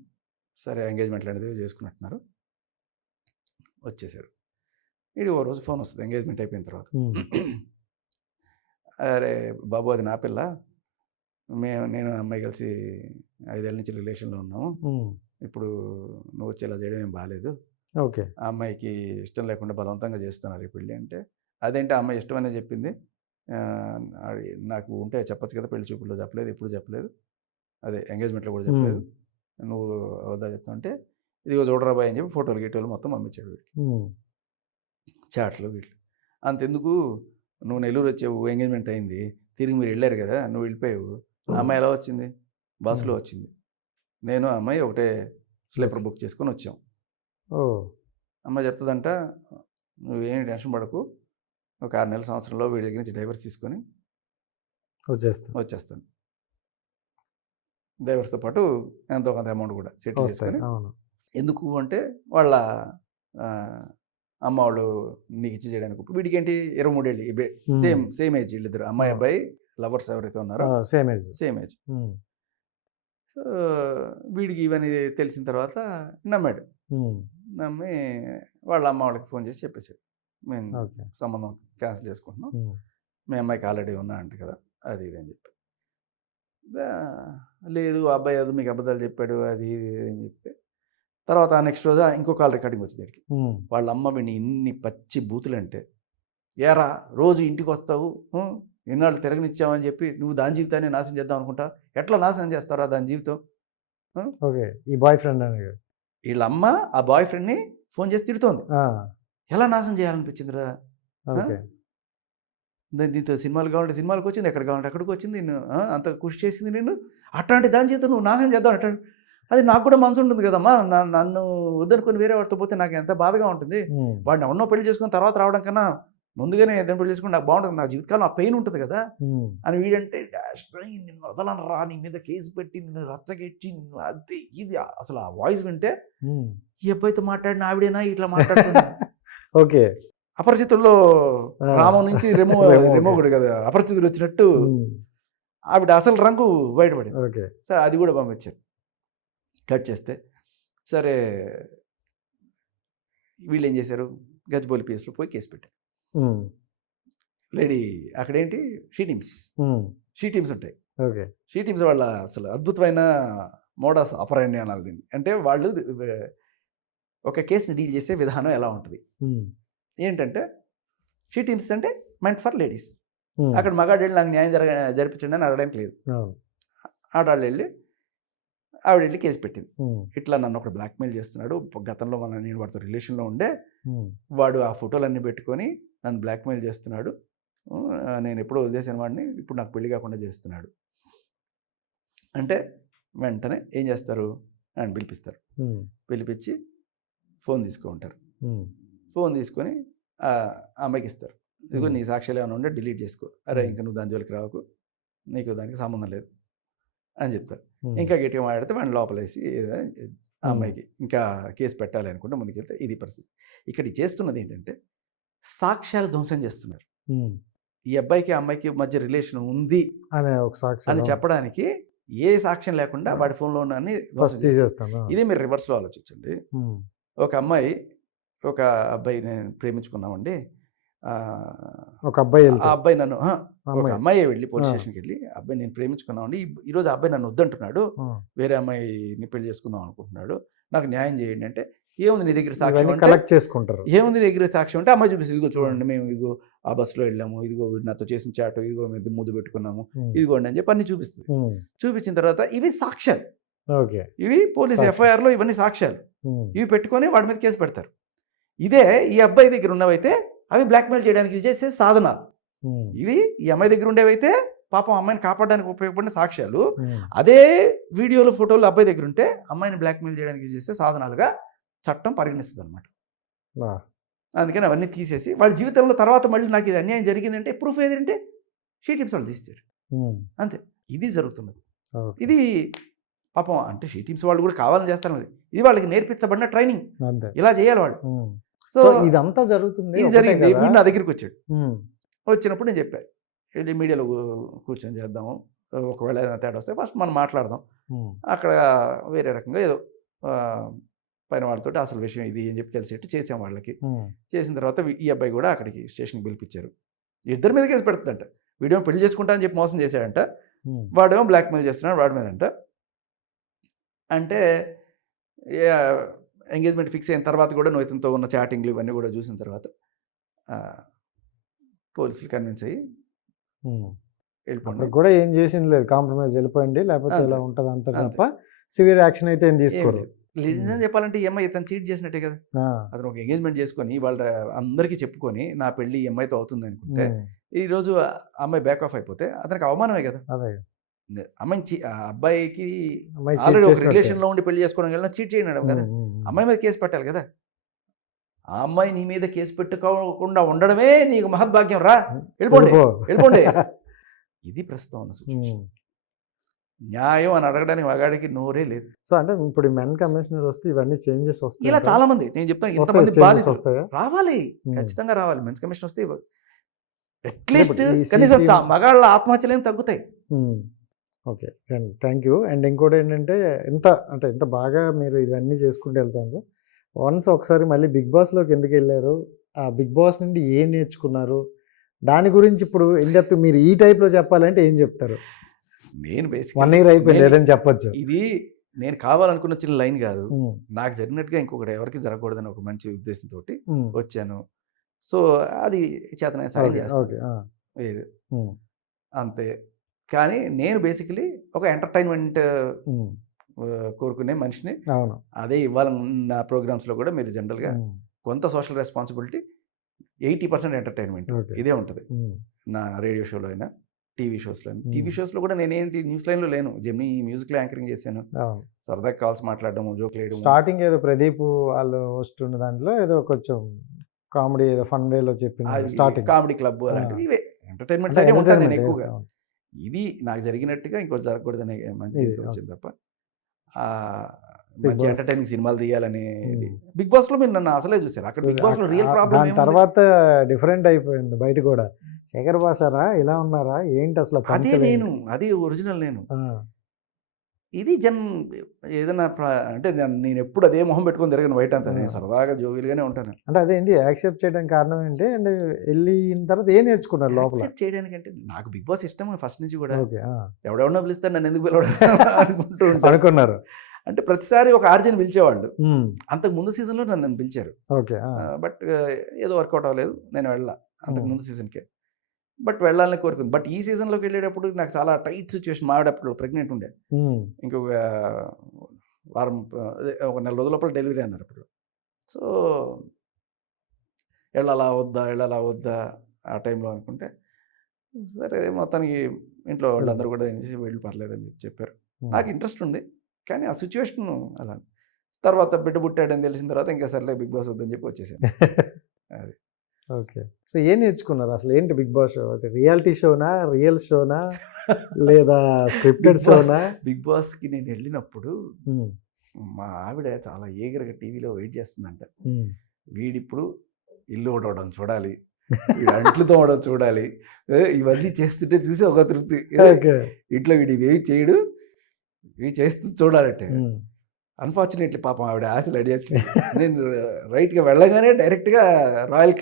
సరే ఎంగేజ్మెంట్ లాంటిది చేసుకున్నట్టున్నారు. వచ్చేసారు. ఇది ఓ రోజు ఫోన్ వస్తుంది ఎంగేజ్మెంట్ అయిపోయిన తర్వాత. అరే బాబు, అది నా పిల్ల, నేను అమ్మాయి కలిసి 5 ఏళ్ళ నుంచి రిలేషన్లో ఉన్నాము, ఇప్పుడు నువ్వు వచ్చి ఇలా చేయడం ఏం బాగాలేదు, ఓకే, ఆ అమ్మాయికి ఇష్టం లేకుండా బలవంతంగా చేస్తున్నారు ఈ పెళ్ళి అంటే. అదేంటి, ఆ అమ్మాయి ఇష్టమనే చెప్పింది, నాకు ఉంటే చెప్పచ్చు కదా, పెళ్లి చూపుల్లో చెప్పలేదు, ఎప్పుడు చెప్పలేదు, అదే ఎంగేజ్మెంట్లో కూడా చెప్పలేదు, నువ్వు వద్దా చెప్తావు అంటే ఇదిగో చూడరా బాయ్ అని చెప్పి ఫోటోలు గీటోలు మొత్తం పంపించాడు వీడికి, చాట్లు వీళ్ళు. అంతెందుకు, నువ్వు నెల్లూరు వచ్చావు, ఎంగేజ్మెంట్ అయింది, తిరిగి మీరు వెళ్ళారు కదా, నువ్వు వెళ్ళిపోయావు, అమ్మాయి ఎలా వచ్చింది? బస్సులో వచ్చింది, నేను అమ్మాయి ఒకటే స్లీపర్ బుక్ చేసుకొని వచ్చాం. అమ్మాయి చెప్తుందంట, నువ్వేమి టెన్షన్ పడకు, ఒక 6 నెలల సంవత్సరంలో వీడి దగ్గర నుంచి డైవర్స్ తీసుకొని వచ్చేస్తాను, డైవర్స్తో పాటు ఎంతో కొంత అమౌంట్ కూడా సెటిల్ చేసుకొని. ఎందుకు అంటే వాళ్ళ అమ్మ వాళ్ళు నీకు ఇచ్చి చేయడానికి. వీడికి ఏంటి 23 ఏళ్ళు, సేమ్ ఏజ్ వీళ్ళిద్దరు, అమ్మాయి అబ్బాయి లవర్స్ ఎవరైతే ఉన్నారో సేమ్ ఏజ్. సో వీడికి ఇవన్నీ తెలిసిన తర్వాత నమ్మాడు. నమ్మి వాళ్ళ అమ్మ వాళ్ళకి ఫోన్ చేసి చెప్పేశాడు, మేము సంబంధం క్యాన్సిల్ చేసుకుంటున్నాం, మీ అమ్మాయికి ఆల్రెడీ ఉన్నా అంటే కదా అది ఇది అని చెప్పి. లేదు అబ్బాయి అది మీకు అబద్ధాలు చెప్పాడు అది ఇది అని చెప్పి. తర్వాత నెక్స్ట్ రోజు ఇంకో కాల్ రికార్డింగ్ వచ్చింది వీడికి. వాళ్ళ అమ్మ వీడిని ఇన్ని పచ్చి బూతులు అంటే, ఏరా రోజు ఇంటికి వస్తావు, ఎన్నాళ్ళు తిరగనిచ్చావని చెప్పి నువ్వు దాని జీవితాన్ని నాశనం చేద్దాం అనుకుంటా, ఎట్లా నాశనం చేస్తారా దాని జీవితం? ఓకే, ఈ బాయ్ ఫ్రెండ్ వీళ్ళ అమ్మ ఆ బాయ్ ఫ్రెండ్ని ఫోన్ చేసి తిడుతోంది, ఎలా నాశనం చేయాలనిపించిందిరా, దీంతో సినిమాలు కావాలంటే సినిమాలకు వచ్చింది, ఎక్కడ కావాలంటే అక్కడికి వచ్చింది, నేను అంత కృషి చేసింది నేను, అట్లాంటి దాని చేత నువ్వు నాశనం చేద్దాం అట్లా. అది నాకు కూడా మనసు ఉంటుంది కదమ్మా, నన్ను వద్దనుకొని వేరే వాడితో పోతే నాకు ఎంత బాధగా ఉంటుంది, వాడిని ఎవరినో పెళ్లి చేసుకుని తర్వాత రావడం కన్నా ముందుగానే ఏదైనా పెళ్లి చేసుకుని నాకు బాగుంటుంది, నా జీవితకాలం ఆ పెయిన్ ఉంటుంది కదా అని. వీడంటే నిన్ను వదలను రా, నీ మీద కేసు పెట్టి నిన్ను రచ్చగెట్టి నిన్ను అది ఇది, అసలు ఆ వాయిస్ వింటే ఈ అబ్బాయితో మాట్లాడిన ఆవిడేనా ఇట్లా మాట్లాడుతుంది. ఓకే, అపరిచితుల్లో రామం నుంచి రెమోగుడు కదా, అపరిచితుడు వచ్చినట్టు ఆవిడ అసలు రంగు బయటపడింది. సరే అది కూడా పంపించారు, కట్ చేస్తే. సరే వీళ్ళు ఏం చేశారు, గచ్చిబౌలి పిఎస్లో పోయి కేసు పెట్టారు. లేడీ అక్కడేంటి షీ టీమ్స్ ఉంటాయి. షీ టీమ్స్ వాళ్ళ అసలు అద్భుతమైన మోడస్ ఆపరెండి అనాలి దీన్ని. అంటే వాళ్ళు ఒక కేసుని డీల్ చేసే విధానం ఎలా ఉంటుంది ఏంటంటే, షీ టీమ్స్ అంటే మెంట్ ఫర్ లేడీస్. అక్కడ మగాడు వెళ్ళి నాకు న్యాయం జరిపించండి అని అడగడానికి లేదు. ఆడవాళ్ళు వెళ్ళి ఆవిడ వెళ్ళి కేసు పెట్టింది. ఇట్లా నన్ను ఒకటి బ్లాక్మెయిల్ చేస్తున్నాడు, గతంలో నేను వాడితో రిలేషన్లో ఉండే, వాడు ఆ ఫోటోలన్నీ పెట్టుకొని నన్ను బ్లాక్మెయిల్ చేస్తున్నాడు, నేను ఎప్పుడో వదిలేసిన వాడిని, ఇప్పుడు నాకు పెళ్లి కాకుండా చేస్తున్నాడు అంటే వెంటనే ఏం చేస్తారు, నన్ను పిలిపిస్తారు. పిలిపించి ఫోన్ తీసుకుంటారు. ఫోన్ తీసుకొని ఆ అమ్మాయికి ఇస్తారు. ఇదిగో నీ సాక్ష్యాలు ఏమైనా ఉంటే డిలీట్ చేసుకో, అరే ఇంకా నువ్వు దాని జోలికి రావకు, నీకు దానికి సంబంధం లేదు అని చెప్తారు. ఇంకా గట్టిగా మాట్లాడితే వాడిని లోపలేసి ఆ అమ్మాయికి ఇంకా కేసు పెట్టాలి అనుకుంటే ముందుకెళ్తే ఇది పరిస్థితి. ఇక్కడ చేస్తున్నది ఏంటంటే సాక్ష్యాలు ధ్వంసం చేస్తున్నారు. ఈ అబ్బాయికి అమ్మాయికి మధ్య రిలేషన్ ఉంది అని చెప్పడానికి ఏ సాక్ష్యం లేకుండా వాడి ఫోన్లో ఉన్న ఇది మీరు రివర్స్లో ఆలోచించండి. ఒక అమ్మాయి ఒక అబ్బాయి నేను ప్రేమించుకున్నామండి, ఒక అబ్బాయి ఆ అబ్బాయి నన్ను ఒక అమ్మాయి వెళ్ళి పోలీస్ స్టేషన్కి వెళ్ళి అబ్బాయి నేను ప్రేమించుకున్నామండి, ఈరోజు ఆ అబ్బాయి నన్ను వద్దంటున్నాడు, వేరే అమ్మాయిని పెళ్లి చేసుకుందాం అనుకుంటున్నాడు, నాకు న్యాయం చేయండి అంటే ఏముంది నీ దగ్గర సాక్ష్యం కలెక్ట్ చేసుకుంటారు. ఏముంది నీ దగ్గర సాక్ష్యం అంటే అమ్మాయి చూపిస్తుంది, ఇదిగో చూడండి మేము ఇదిగో ఆ బస్సులో వెళ్ళాము, ఇదిగో నాతో చేసిన చాటు, ఇదిగో మేము ముద్దు పెట్టుకున్నాము, ఇదిగోండి అని చెప్పి అన్ని చూపిస్తుంది. చూపించిన తర్వాత ఇవి సాక్ష్యాలు, ఇవి పోలీస్ ఎఫ్ఐఆర్లో ఇవన్నీ సాక్ష్యాలు, ఇవి పెట్టుకొని వాడి మీద కేసు పెడతారు. ఇదే ఈ అబ్బాయి దగ్గర ఉన్నవైతే అవి బ్లాక్మెయిల్ చేయడానికి యూజ్ చేసే సాధనాలు. ఇవి ఈ అమ్మాయి దగ్గర ఉండేవైతే పాపం అమ్మాయిని కాపాడడానికి ఉపయోగపడిన సాక్ష్యాలు. అదే వీడియోలు ఫోటోలు అబ్బాయి దగ్గర ఉంటే అమ్మాయిని బ్లాక్మెయిల్ చేయడానికి యూజ్ చేసే సాధనాలుగా చట్టం పరిగణిస్తుంది అనమాట. అందుకని అవన్నీ తీసేసి వాళ్ళ జీవితంలో తర్వాత మళ్ళీ నాకు ఇది అన్యాయం జరిగిందంటే ప్రూఫ్ ఏదంటే షీ టీమ్స్ వాళ్ళు తీస్తారు, అంతే. ఇది జరుగుతున్నది. ఇది పాపం అంటే షీ టీమ్స్ వాళ్ళు కూడా కావాలని చేస్తారు, ఇది వాళ్ళకి నేర్పించబడిన ట్రైనింగ్, ఇలా చేయాలి వాళ్ళు. సో ఇదంతా జరుగుతుంది. ఇది జరిగింది. వీడు నా దగ్గరికి వచ్చాడు, వచ్చినప్పుడు నేను చెప్పాను వెళ్ళి మీడియాలో కూర్చొని చేద్దాము, ఒకవేళ ఏదైనా తేడా వస్తే ఫస్ట్ మనం మాట్లాడదాం. అక్కడ వేరే రకంగా ఏదో పైన వాళ్ళతో అసలు విషయం ఇది అని చెప్పి తెలిసేట్టు చేసాం వాళ్ళకి. చేసిన తర్వాత ఈ అబ్బాయి కూడా అక్కడికి స్టేషన్కి పిలిపించారు. ఇద్దరి మీద కేసు పెడుతుందంట, వీడేమో పెళ్లి చేసుకుంటా అని చెప్పి మోసం చేశాడంట, వాడేమో బ్లాక్మెయిల్ చేస్తున్నాడు వాడి మీద అంట. అంటే ఎంగేజ్మెంట్ ఫిక్స్ అయిన తర్వాత కూడా నోయితంతో ఉన్న చాటింగ్లు ఇవన్నీ కూడా చూసిన తర్వాత పోలీసులు కన్విన్స్ అయ్యి వెళ్ళిపోండి కూడా ఏం చేసింది లేదు, కాంప్రమైజ్ వెళ్ళిపోయింది, లేకపోతే ఇలా ఉంటుంది అంత తప్ప సివియర్ యాక్షన్ అయితే ఏం తీసుకోలేదు. నిజం చెప్పాలంటే ఈ అమ్మాయి ఇతను చీట్ చేసినట్టే కదా. అతను ఒక ఎంగేజ్మెంట్ చేసుకొని వాళ్ళ అందరికీ చెప్పుకొని నా పెళ్లి ఈ అమ్మాయితో అవుతుంది అనుకుంటే ఈరోజు అమ్మాయి బ్యాక్ ఆఫ్ అయిపోతే అతనికి అవమానమే కదా. అమ్మాయి అబ్బాయికి ఆల్రెడీ ఒక రిలేషన్లో ఉండి పెళ్లి చేసుకోవడం వల్ల చీట్ చేయడం కదా, అమ్మాయి మీద కేసు పెట్టాలి కదా. ఆ అమ్మాయి నీ మీద కేసు పెట్టుకోకుండా ఉండడమే నీకు మహద్భాగ్యం, రా వెళ్ళిపోండి వెళ్ళిపోండి. ఇది ప్రస్తుతం ఉన్న సిచ్యువేషన్. న్యాయం అని అడగడానికి మగాడికి నోరే లేదు. సో అంటే ఇప్పుడు మెన్ కమిషనర్ వస్తే ఇవన్నీ చేంజెస్ వస్తాయి. ఇలా చాలా మంది నేను చెప్తాను, ఇంతమంది బాధితులు రావాలి, ఖచ్చితంగా రావాలి. మెన్స్ కమిషన్ వస్తే అట్లీస్ట్ కనీసం మగాళ్ళ ఆత్మహత్యలు తగ్గుతాయి. Okay, thank you. అండ్ ఇంకోటి ఏంటంటే ఎంత బాగా మీరు ఇవన్నీ చేసుకుంటూ వెళ్తాను. వన్స్ ఒకసారి మళ్ళీ బిగ్ బాస్లోకి ఎందుకు వెళ్ళారు, ఆ బిగ్ బాస్ నుండి ఏం నేర్చుకున్నారు, దాని గురించి ఇప్పుడు ఇండెప్త్ మీరు ఈ టైప్లో చెప్పాలంటే ఏం చెప్తారు? నేను బేసిక్ 1 year అయిపోయింది లేదని చెప్పొచ్చు. ఇది నేను కావాలనుకున్న చిన్న లైన్ కాదు, నాకు జరిగినట్టుగా ఇంకొకటి ఎవరికి జరగకూడదని ఒక మంచి ఉద్దేశంతో వచ్చాను. సో అది చేతనైన సాయం చేస్తాను అంతే. కానీ నేను బేసికలీ ఒక ఎంటర్టైన్మెంట్ కోరుకునే మనిషిని, అదే ఇవ్వాలన్న ప్రోగ్రామ్స్లో కూడా మీరు జనరల్గా కొంత సోషల్ రెస్పాన్సిబిలిటీ, 80% ఎంటర్టైన్మెంట్ ఇదే ఉంటుంది. నా రేడియో షోలో అయినా టీవీ షోస్లో కూడా నేనేంటి న్యూస్ లైన్లో లేను, జెమినీ మ్యూజిక్లో యాంకరింగ్ చేశాను, సరదాగా కాల్స్ మాట్లాడడం, జోక్ వేయడం. స్టార్టింగ్ ఏదో ప్రదీప్ వాళ్ళు వస్తున్న దాంట్లో ఏదో కొంచెం కామెడీ ఏదో ఫన్ వేలో చెప్పిన స్టార్టింగ్ కామెడీ క్లబ్ అలాంటివి ఇవే ఎంటర్టైన్మెంట్ సైడే ఉంటాను నేను ఎక్కువగా. ఇది నాకు జరిగినట్టుగా ఇంకోటి జరగకూడదనే మంచి వచ్చింది తప్ప మంచి ఎంటర్టైనింగ్ సినిమాలు తీయాలని. బిగ్ బాస్ లో మీరు నన్ను అసలే చూసారు, అక్కడ బిగ్ బాస్ లో రియల్ ప్రాబ్లం తర్వాత డిఫరెంట్ అయిపోయింది. బయట కూడా శేఖర్ బాసారా ఇలా ఉన్నారా ఏంటి అసలు, అది ఒరిజినల్ నేను. ఇది ఏదైనా అంటే నేను ఎప్పుడు అదే మొహం పెట్టుకొని తిరగను బయట అంతా, నేను సరదాగా జోవియల్గానే ఉంటాను. అంటే అదేంటి యాక్సెప్ట్ చేయడానికి కారణం ఏంటి, అంటే వెళ్ళిన తర్వాత ఏం నేర్చుకున్నారు లోపల? యాక్సెప్ట్ చేయడానికి అంటే నాకు బిగ్ బాస్ ఇష్టం ఫస్ట్ నుంచి కూడా. ఎవడెవడో పిలుస్తారు, నన్ను ఎందుకు పిలవడం అనుకున్నారు. అంటే ప్రతిసారి ఒక ఆర్జన్ పిలిచేవాళ్ళు, అంతకు ముందు సీజన్లో నన్ను పిలిచారు. బట్ ఏదో వర్కౌట్ అవ్వలేదు, నేను వెళ్ళా అంతకు ముందు సీజన్కే. బట్ వెళ్ళాలని కోరుకుంది. బట్ ఈ సీజన్లోకి వెళ్ళేటప్పుడు నాకు చాలా టైట్ సిచ్యువేషన్. మా ఆవిడ అప్పుడు ప్రెగ్నెంట్ ఉండే. ఇంకొక వారం అదే ఒక నెల రోజుల లోపల డెలివరీ అన్నారు అప్పుడు. సో వెళ్ళాలా వద్దా ఆ టైంలో అనుకుంటే, సరే మొత్తానికి ఇంట్లో వాళ్ళందరూ కూడా వెళ్ళి పర్లేదని చెప్పారు. నాకు ఇంట్రెస్ట్ ఉంది, కానీ ఆ సిచ్యువేషన్ అలా. తర్వాత బిడ్డ పుట్టాడని తెలిసిన తర్వాత ఇంకా సర్లే బిగ్ బాస్ వద్దని చెప్పి వచ్చేసాను. అది. ఓకే. సో ఏం నేర్చుకున్నారు అసలు? ఏంటి బిగ్ బాస్ షో? అది రియాలిటీ షోనా, రియల్ షోనా, లేదా స్క్రిప్టెడ్ షోనా? బిగ్ బాస్కి నేను వెళ్ళినప్పుడు మా ఆవిడ చాలా ఈగర్గా టీవీలో వెయిట్ చేస్తుందంట. వీడిప్పుడు ఇల్లు ఊడవడం చూడాలి, వీడు అంట్లు తోమడం చూడాలి, ఇవన్నీ చేస్తుంటే చూసి ఒక తృప్తి. ఇంట్లో వీడు ఇవేవి చేయడు, ఇవి చేస్తూ చూడాలంటే. అన్ఫార్చునేట్లీ పాపం ఆవిడ ఆశలు అడిగేసి నేను రైట్గా వెళ్ళగానే డైరెక్ట్గా రాయల్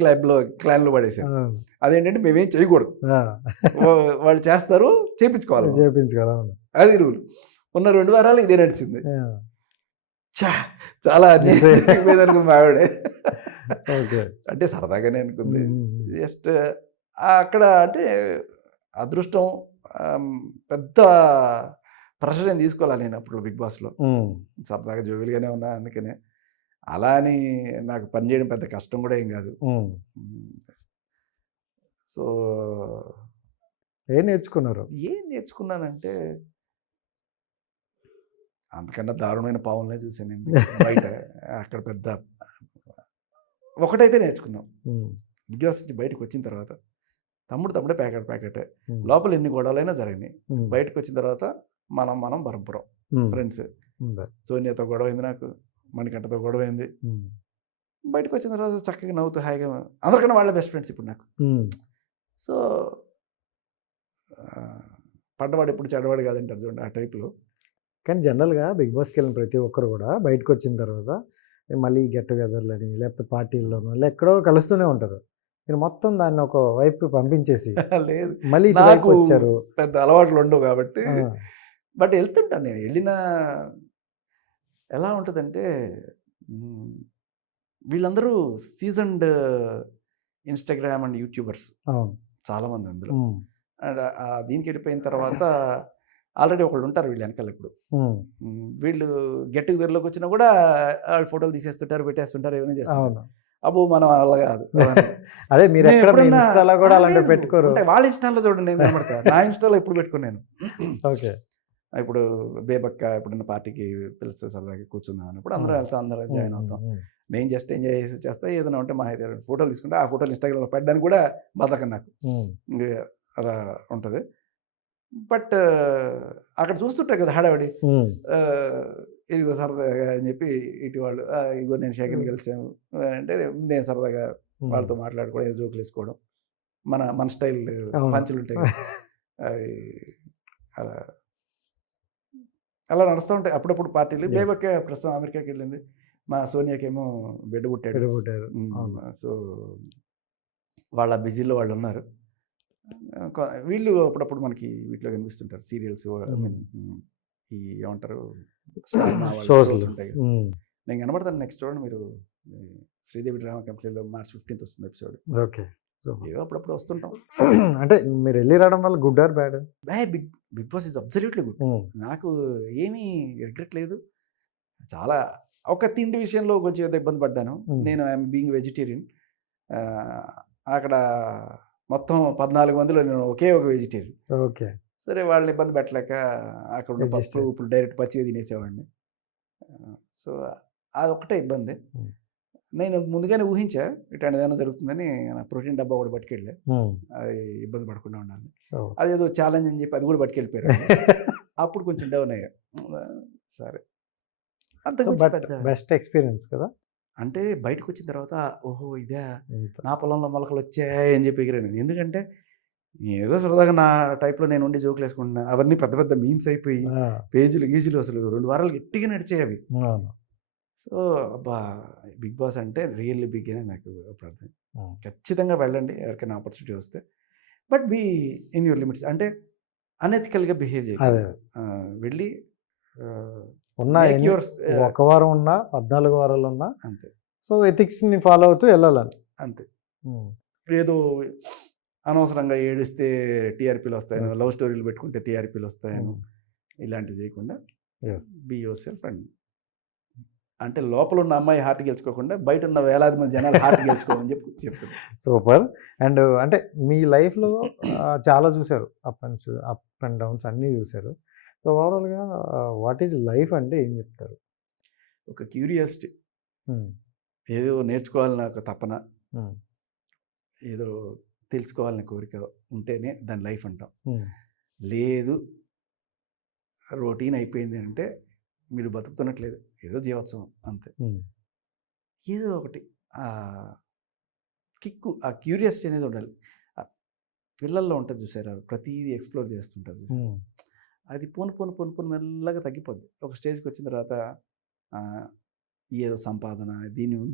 క్లాన్లో పడేసాను. అదేంటంటే మేమేం చేయకూడదు, వాళ్ళు చేస్తారు, చేయించుకోవాలి, అది రూల్. ఉన్న 2 వారాలు ఇదే నడిచింది. చాలా అనుకుంది మా ఆవిడే. అంటే సరదాగానే అనుకుంది. జస్ట్ అక్కడ అంటే అదృష్టం, పెద్ద ప్రెషర్ ఏం తీసుకోవాలి నేను అప్పుడు బిగ్ బాస్లో. సరదాగా జోవిల్గానే ఉన్నా, అందుకనే. అలా అని నాకు పని చేయడం పెద్ద కష్టం కూడా ఏం కాదు. సో ఏం నేర్చుకున్నానంటే అంతకన్నా దారుణమైన పావులనే చూసాను నేను బయట. అక్కడ పెద్ద ఒకటైతే నేర్చుకున్నాం, బిగ్ బాస్ నుంచి బయటకు వచ్చిన తర్వాత తమ్ముడే ప్యాకెటే. లోపల ఎన్ని గొడవలైనా జరిగినాయి, బయటకు వచ్చిన తర్వాత మనం బరంపురం ఫ్రెండ్స్. సోనియాతో గొడవైంది, నాకు మణికంఠతో గొడవైంది. బయటకు వచ్చిన తర్వాత చక్కగా నవ్వుతూ హాయిగా, అందరికన్నా వాళ్ళే బెస్ట్ ఫ్రెండ్స్ ఇప్పుడు నాకు. సో పడ్డవాడు ఎప్పుడు చెడ్డవాడు కాదంటారు చూడండి, ఆ టైప్లో. కానీ జనరల్గా బిగ్ బాస్కి వెళ్ళిన ప్రతి ఒక్కరు కూడా బయటకు వచ్చిన తర్వాత మళ్ళీ గెట్ టుగెదర్లని, లేకపోతే పార్టీల్లోనో ఎక్కడో కలుస్తూనే ఉంటారు. మీరు మొత్తం దాన్ని ఒక వైపు పంపించేసి లేదు, మళ్ళీ నాకు వచ్చారు. పెద్ద అలవాట్లు ఉండవు కాబట్టి. బట్ వెళ్తుంటాను నేను. వెళ్ళిన ఎలా ఉంటుందంటే, వీళ్ళందరూ సీజన్డ్ ఇన్స్టాగ్రామ్ అండ్ యూట్యూబర్స్ చాలామంది అందులో. అండ్ దీనికి వెళ్ళిపోయిన తర్వాత ఆల్రెడీ ఒకళ్ళు ఉంటారు వీళ్ళు వెనకాల. ఇప్పుడు వీళ్ళు గెట్ టుగెదర్లోకి వచ్చినా కూడా వాళ్ళు ఫోటోలు తీసేస్తుంటారు, పెట్టేస్తుంటారు, ఏమైనా చేస్తుంటారు. అబ్బో మనం అలా కాదు. అదే మీరు ఇన్స్టాలో కూడా అలాంటి పెట్టుకోరు. వాళ్ళ ఇన్స్టాలో చూడండి, నేను కనబడతా. నా ఇన్స్టాలో ఎప్పుడు పెట్టుకున్నాను. ఓకే. ఇప్పుడు బేబక్క ఎప్పుడన్నా పార్టీకి పిలిస్తే సరదాగా కూర్చుందాం అన్నప్పుడు అందరూ వెళ్తాం, అందరూ జాయిన్ అవుతాం. నేను జస్ట్ ఎంజాయ్ చేసి చేస్తా. ఏదైనా ఉంటే మా అయితే ఫోటోలు తీసుకుంటే ఆ ఫోటోలు ఇన్స్టాగ్రామ్లో పెట్టడానికి కూడా బతకం నాకు. అలా ఉంటుంది. బట్ అక్కడ చూస్తుంటా కదా హడావిడి, ఇదిగో సరదాగా అని చెప్పి ఇటు వాళ్ళు, ఇదిగో నేను శేఖర్ని కలిసాను అంటే నేను సరదాగా వాళ్ళతో మాట్లాడుకోవడం, జోకులు వేసుకోవడం, మన స్టైల్ పంచులు ఉంటాయి కదా, అవి అలా నడుస్తూ ఉంటాయి. అప్పుడప్పుడు పార్టీలు. బేబక్క ప్రస్తుతం అమెరికాకి వెళ్ళింది, మా సోనియాకేమో బిడ్డ పుట్టాడు. సో వాళ్ళ బిజీలో వాళ్ళు ఉన్నారు. వీళ్ళు అప్పుడప్పుడు మనకి వీటిలో కనిపిస్తుంటారు, సీరియల్స్, ఈ ఏమంటారు షోస్ ఉంటాయి కదా. నేను కనబడతాను. నెక్స్ట్ చూడండి మీరు, శ్రీదేవి డ్రామా కంపెనీలో March 15th వస్తుంది ఎపిసోడ్. ఓకే. ఏదో అప్పుడప్పుడు వస్తుంటాం. అంటే మీరు వెళ్ళి రావడం వల్ల good or bad? Bigg Boss is absolutely good. నాకు ఏమీ రిగ్రెట్ లేదు. చాలా ఒక తిండి విషయంలో కొంచెం ఏదో ఇబ్బంది పడ్డాను. నేను ఐఎమ్ బీయింగ్ వెజిటేరియన్. అక్కడ మొత్తం 14 మందిలో నేను ఒకే ఒక వెజిటేరియన్. ఓకే. సరే వాళ్ళని ఇబ్బంది పెట్టలేక అక్కడ ఉన్న పప్పు ఇప్పుడు డైరెక్ట్ పచ్చిగా తినేసేవాడిని. సో అదొక్కటే ఇబ్బంది. నేను ముందుగానే ఊహించా ఇట్లాంటి ఏదైనా జరుగుతుందని. ప్రోటీన్ డబ్బా కూడా పట్టుకెళ్ళా, అది ఇబ్బంది పడకుండా ఉండాలి. అదేదో ఛాలెంజ్ అని చెప్పి అది కూడా పట్టుకెళ్ళిపోయారు. అప్పుడు కొంచెం డౌన్ అయ్యా. సరే, అంత బెస్ట్ ఎక్స్పీరియన్స్ కదా. అంటే బయటకు వచ్చిన తర్వాత ఓహో ఇదే నా పొలంలో మొలకలు వచ్చాయి అని చెప్పి ఎగిరాను. ఎందుకంటే ఏదో సరదాగా నా టైప్లో నేను ఉండి జోకులు వేసుకుంటున్నా. అవన్నీ పెద్ద పెద్ద మీమ్స్ అయిపోయి పేజీలు అసలు 2 వారాలు గట్టిగా నడిచాయి అవి. సో అబ్బా, బిగ్ బాస్ అంటే రియల్లీ బిగ్ అని నాకు అర్థం. ఖచ్చితంగా వెళ్ళండి ఎవరికైనా ఆపర్చునిటీ వస్తే. But be in your limits. అంటే అనెథికల్గా బిహేవ్ చేయాలి. వెళ్ళి ఒక వారం ఉన్నా 14 వారాలు ఉన్నా అంతే. సో ఎథిక్స్ని ఫాలో అవుతూ వెళ్ళాలని అంతే. ఏదో అనవసరంగా ఏడిస్తే టీఆర్పీలు వస్తాయను, Yes. లవ్ స్టోరీలు పెట్టుకుంటే టీఆర్పీలు వస్తాయను, ఇలాంటివి చేయకుండా S B your self. And అంటే లోపల ఉన్న అమ్మాయి హార్ట్ గెలుచుకోకుండా బయట ఉన్న వేలాది మంది జనాలు హార్ట్ గెలుచుకోమని చెప్పి చెప్తాను. సూపర్. అండ్ అంటే మీ లైఫ్లో చాలా చూశారు, అప్ అండ్ డౌన్స్ అన్నీ చూశారు. సో ఓవరాల్గా వాట్ ఈజ్ లైఫ్ అంటే ఏం చెప్తారు? ఒక క్యూరియాసిటీ, Hmm. ఏదో నేర్చుకోవాలని ఒక తపన, Hmm. ఏదో తెలుసుకోవాలని కోరిక ఉంటేనే దాని లైఫ్ అంటాం. Hmm. లేదు రొటీన్ అయిపోయింది అంటే మీరు బతుకుతున్నట్లేదు, ఏదో జీవోత్సవం అంతే. Hmm. ఏదో ఒకటి ఆ కిక్కు, ఆ క్యూరియాసిటీ అనేది ఉండాలి. ఆ పిల్లల్లో ఉంటుంది చూసారా, ప్రతిదీ ఎక్స్ప్లోర్ చేస్తుంటారు చూసారా, Hmm. అది పోను మెల్లగా తగ్గిపోద్ది. ఒక స్టేజ్కి వచ్చిన తర్వాత ఆ, ఏదో సంపాదన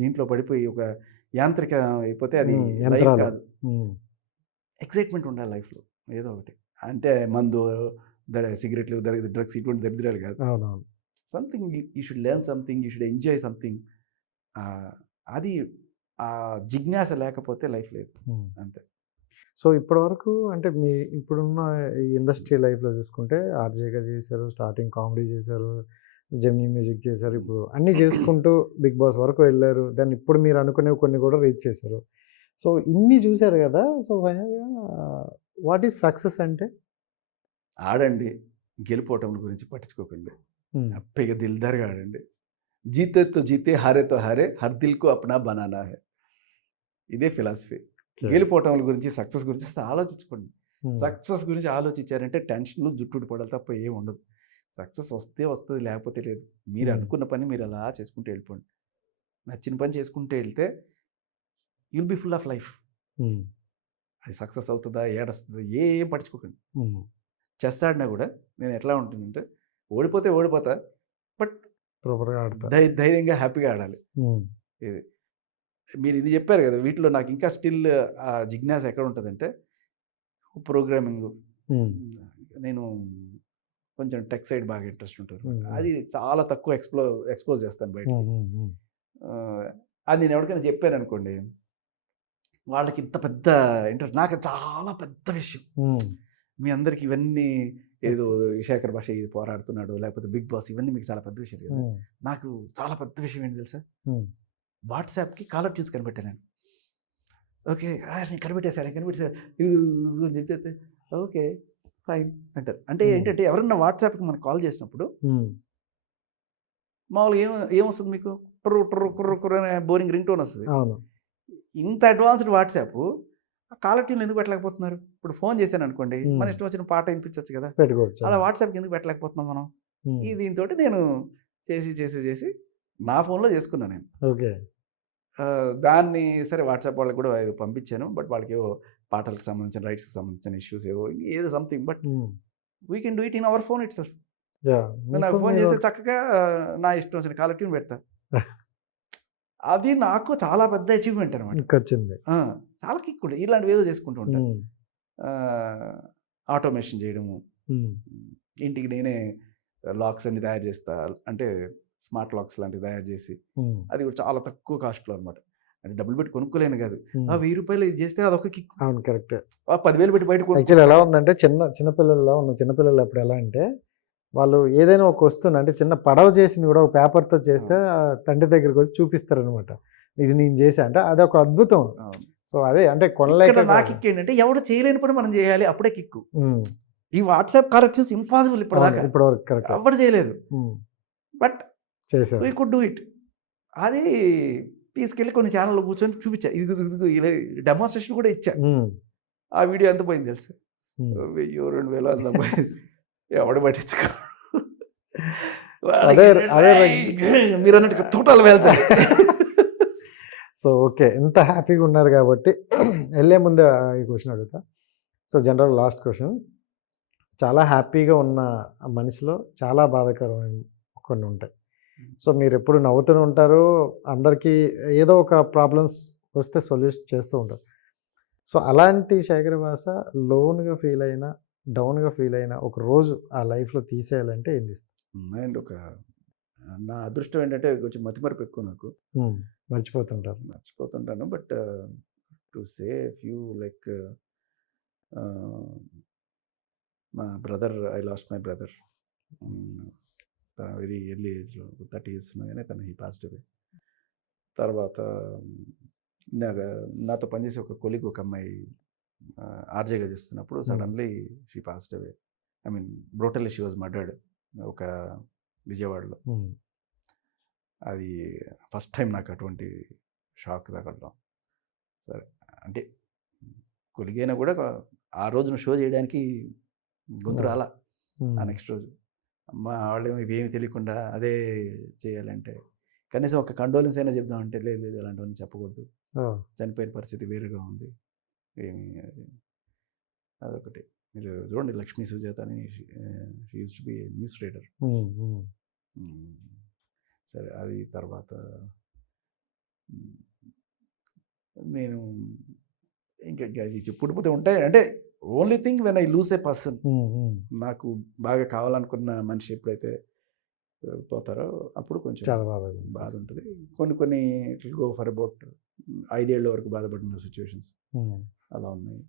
దీంట్లో పడిపోయి ఒక యాంత్రిక అయిపోతే అది లైఫ్ యంత్రాలు. కాదు. Hmm. ఎక్సైట్మెంట్ ఉండాలి లైఫ్లో ఏదో ఒకటి. అంటే మందు, సిగరెట్లు, డ్రగ్స్ ఇటువంటి దరిద్రాలు కాదు. అవునవును. Something you should learn something, you should enjoy something. అది ఆ జిజ్ఞాస లేకపోతే లైఫ్ లేదు, Hmm. అంతే. సో ఇప్పటివరకు అంటే మీ ఇప్పుడున్న ఈ ఇండస్ట్రీ లైఫ్లో చూసుకుంటే ఆర్జేగా చేశారు, స్టార్టింగ్ కామెడీ చేశారు, జెమినీ మ్యూజిక్ చేశారు, ఇప్పుడు అన్నీ చేసుకుంటూ బిగ్ బాస్ వరకు వెళ్ళారు. దాన్ని ఇప్పుడు మీరు అనుకునేవి కొన్ని కూడా రీచ్ చేశారు. సో ఇన్ని చూశారు కదా, సో ఫైనల్గా వాట్ ఈజ్ సక్సెస్ అంటే? ఆడండి, గెలుపోవటం గురించి పట్టించుకోకండి, Hmm. హ్యాపీగా దిల్దార్గా ఆడండి. జీతే తో జీతే, హారే తో హారే, హర్ దిల్ కో అప్నా బనానా హై. ఇదే ఫిలాసఫీ. Okay. గెలుపోవటం గురించి, సక్సెస్ గురించి అసలు ఆలోచించుకోండి. Hmm. సక్సెస్ గురించి ఆలోచించారంటే టెన్షన్లు, జుట్టుడు పడాలి తప్ప ఏం ఉండదు. సక్సెస్ వస్తే వస్తుంది, లేకపోతే లేదు. మీరు అనుకున్న పని మీరు అలా చేసుకుంటూ వెళ్ళిపోండి. నచ్చిన పని చేసుకుంటూ వెళ్తే you'll be full of life. Hmm. అది సక్సెస్ అవుతుందా, ఏడొస్తుందా ఏం పట్టించుకోకండి. Hmm. చెస్ ఆడినా కూడా నేను ఎట్లా ఉంటుందంటే, ఓడిపోతా, బట్ ప్రాపర్గా ఆడతారు. ధైర్యంగా హ్యాపీగా ఆడాలి. Hmm. ఇది మీరు ఇది చెప్పారు కదా, వీటిలో నాకు ఇంకా స్టిల్ ఆ జిజ్ఞాస ఎక్కడ ఉంటుందంటే, ప్రోగ్రామింగ్, Hmm. నేను కొంచెం టెక్ సైడ్ బాగా ఇంట్రెస్ట్ ఉంటుంది. Hmm. అది చాలా తక్కువ ఎక్స్పోజ్ చేస్తాను బయట. Hmm. Hmm. అది నేను ఎవరికైనా చెప్పాను అనుకోండి, వాళ్ళకి ఇంత పెద్ద ఇంట్రెస్ట్, నాకు చాలా పెద్ద విషయం. Hmm. మీ అందరికి ఇవన్నీ ఏదో శేఖర్ భాష ఇది పోరాడుతున్నాడు, లేకపోతే బిగ్ బాస్, ఇవన్నీ మీకు చాలా పెద్ద విషయం కదా. Hmm. నాకు చాలా పెద్ద విషయం ఏంటి తెలుసా, Hmm. వాట్సాప్కి కాలర్ ట్యూన్స్ కనిపెట్టాను నేను. ఓకే, నేను కనిపెట్టేశాను ఇది అని చెప్తే ఓకే ఫైన్ అంటారు. అంటే ఏంటంటే ఎవరన్నా వాట్సాప్కి మనకు కాల్ చేసినప్పుడు Hmm. మామూలుగా ఏమొస్తుంది మీకు, కుర్రు కుర్రు కుర్రు కుర్రు అనే బోరింగ్ రింగ్ టోన్ వస్తుంది. అవును. ఇంత అడ్వాన్స్డ్ వాట్సాప్ కాలర్ ట్యూన్ ఎందుకు పెట్టలేకపోతున్నారు? ఇప్పుడు ఫోన్ చేశాను అనుకోండి, మన ఇష్టం వచ్చిన పాట వినిపించవచ్చు కదా, పెట్టుకోవచ్చు. అలా వాట్సాప్కి ఎందుకు పెట్టలేకపోతున్నాం మనం? Hmm. ఈ దీంతో నేను చేసి నా ఫోన్లో చేసుకున్నాను నేను. ఓకే. దాన్ని సరే వాట్సాప్ వాళ్ళకి కూడా ఏదో పంపించాను, బట్ వాళ్ళకి ఏవో పాటలకు సంబంధించిన రైట్స్కి సంబంధించిన ఇష్యూస్ ఏదో something, but we can do it in our phone it self. నాకు ఫోన్ చేస్తే చక్కగా నా ఇష్టం వచ్చిన కాలర్ ట్యూన్ పెడతా. అది నాకు చాలా పెద్ద అచీవ్మెంట్ అనమాట. వచ్చింది. చాలా కిక్ ఉంటుంది. ఇలాంటివి ఏదో చేసుకుంటూ ఉంటాను. ఆటోమేషన్ చేయడము, ఇంటికి నేనే లాక్స్ అన్ని తయారు చేస్తా, అంటే స్మార్ట్ లాక్స్ లాంటివి తయారు చేసి, అది కూడా చాలా తక్కువ కాస్ట్లో అనమాట. అంటే డబ్బులు పెట్టి కొనుక్కోలేను కాదు, ఆ 1000 రూపాయలు ఇది చేస్తే అదొక కిక్. అవును, కరెక్టే. 10,000 పెట్టి బయట యాక్చువల్లీ ఎలా ఉందంటే చిన్నపిల్లలు అప్పుడు ఎలా అంటే వాళ్ళు ఏదైనా ఒక వస్తువుని, అంటే చిన్న పడవ చేసింది కూడా ఒక పేపర్తో చేస్తే తండ్రి దగ్గరికి వచ్చి చూపిస్తారనమాట, ఇది నేను చేశా అంటే అది ఒక అద్భుతం. సో అదే అంటే కొనలేక నా కిక్ ఏంటంటే ఎవడు చేయలేని పని మనం చేయాలి, అప్పుడే కిక్కు. ఈ వాట్సాప్ కరెక్షన్స్ ఇంపాసిబుల్ ఇప్పటివరకు కరెక్ట్ ఎవరు చేయలేదు, బట్ చేశారు. We could do it. అది తీసుకెళ్ళి కొన్ని ఛానల్లో కూర్చొని చూపించా, ఇది డెమాన్స్ట్రేషన్ కూడా ఇచ్చా. ఆ వీడియో ఎంత పోయింది తెలుసు, 1000-2000 అంత పోయింది. ఎవడు పట్టించుకో, మీరు అన్నట్టు తోటలు వేల్చాలి. సో ఓకే, ఇంత హ్యాపీగా ఉన్నారు కాబట్టి వెళ్ళే ముందే ఈ క్వశ్చన్ అడుగుతా. సో జనరల్ లాస్ట్ క్వశ్చన్, చాలా హ్యాపీగా ఉన్న మనిషిలో చాలా బాధాకరమైన కొన్ని ఉంటాయి. సో మీరు ఎప్పుడు నవ్వుతూనే ఉంటారు, అందరికీ ఏదో ఒక ప్రాబ్లమ్స్ వస్తే సొల్యూషన్ చేస్తూ ఉంటారు. సో అలాంటి శేఖర్ భాష లోన్గా ఫీల్ అయినా, డౌన్గా ఫీల్ అయినా ఒక రోజు ఆ లైఫ్లో తీసేయాలంటే ఏం తీస్తారు? అండ్ నా అదృష్టం ఏంటంటే కొంచెం మతిమరుపు ఎక్కువ నాకు, మర్చిపోతుంటాను. But to say few like మా brother, I lost my brother very early ఏజ్లో 30 years ఉండగానే హీ పాస్డ్ అవే. తర్వాత నాతో పనిచేసే ఒక కొలీగ్, ఒక అమ్మాయి ఆర్జేగా చేస్తున్నప్పుడు suddenly she passed away. I mean brutally she was murdered ఒక విజయవాడలో. అది ఫస్ట్ టైం నాకు అటువంటి షాక్ తగలడం. సరే అంటే కొలిగైనా కూడా ఆ రోజున షో చేయడానికి గొంతు రాలా. ఆ నెక్స్ట్ రోజు అమ్మ వాళ్ళేమో ఇవేమి తెలియకుండా అదే చేయాలంటే కనీసం ఒక కండోలెన్స్ అయినా చెప్దామంటే లేదు లేదు అలాంటివన్నీ చెప్పకూడదు, చనిపోయిన పరిస్థితి వేరుగా ఉంది ఏమి. అదొకటి. మీరు చూడండి లక్ష్మీ సుజాత అని, she use to be news reader. సరే అది తర్వాత నేను ఇంకా అది చెప్పుడిపోతే ఉంటాయి. అంటే only thing when I lose A person, నాకు బాగా కావాలనుకున్న మనిషి ఎప్పుడైతే పోతారో అప్పుడు కొంచెం చాలా బాధ ఉంటుంది. కొన్ని it will go for about 5 ఏళ్ళ వరకు బాధపడిన సిచ్యువేషన్స్ అలా ఉన్నాయి.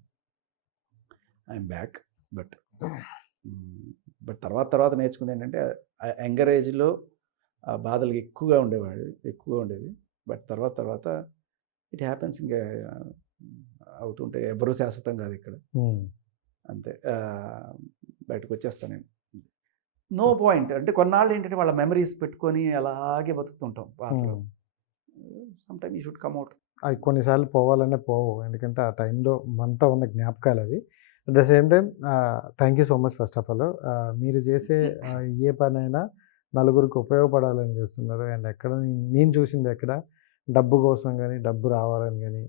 I'm back. బట్ తర్వాత నేర్చుకుంది ఏంటంటే యంగర్ ఏజ్లో ఆ బాధలు ఎక్కువగా ఉండేవి. బట్ తర్వాత ఇట్ హ్యాపెన్స్. ఇంకా అవుతుంటే ఎవరూ శాశ్వతం కాదు ఇక్కడ, అంతే. బయటకు వచ్చేస్తాను నేను. No point. అంటే కొన్నాళ్ళు ఏంటంటే వాళ్ళ మెమరీస్ పెట్టుకొని అలాగే బతుకుతుంటాం పాటలో. Some time you should come out. అవి కొన్నిసార్లు పోవాలనే పోవు, ఎందుకంటే ఆ టైంలో మనతో ఉన్న జ్ఞాపకాలు అవి. At the same time thank you so much first of all. మీరు చేసే ఏ పనైనా నలుగురికి ఉపయోగపడాలని చేస్తున్నారు. అండ్ ఎక్కడ నేను చూసింది ఎక్కడ డబ్బు కోసం కానీ, డబ్బు రావాలని కానీ.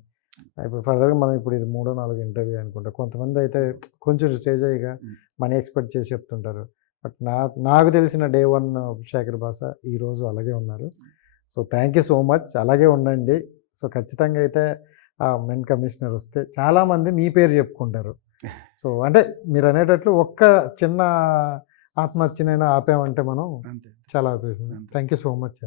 ఇప్పుడు ఫర్దర్గా మనం ఇప్పుడు ఇది 3-4 ఇంటర్వ్యూ అనుకుంటా. కొంతమంది అయితే కొంచెం స్టేజ్ అయ్యిగా మనీ ఎక్స్పెక్ట్ చేసి చెప్తుంటారు. బట్ నాకు తెలిసిన డే 1 శేఖర్ భాష ఈరోజు అలాగే ఉన్నారు. So thank you so much. అలాగే ఉండండి. సో ఖచ్చితంగా అయితే మెన్ కమిషనర్ వస్తే చాలామంది మీ పేరు చెప్పుకుంటారు. సో అంటే మీరు అనేటట్లు ఒక్క చిన్న ఆత్మహత్యనైనా ఆపామంటే మనం చాలా ఆపేసింది. Thank you so much.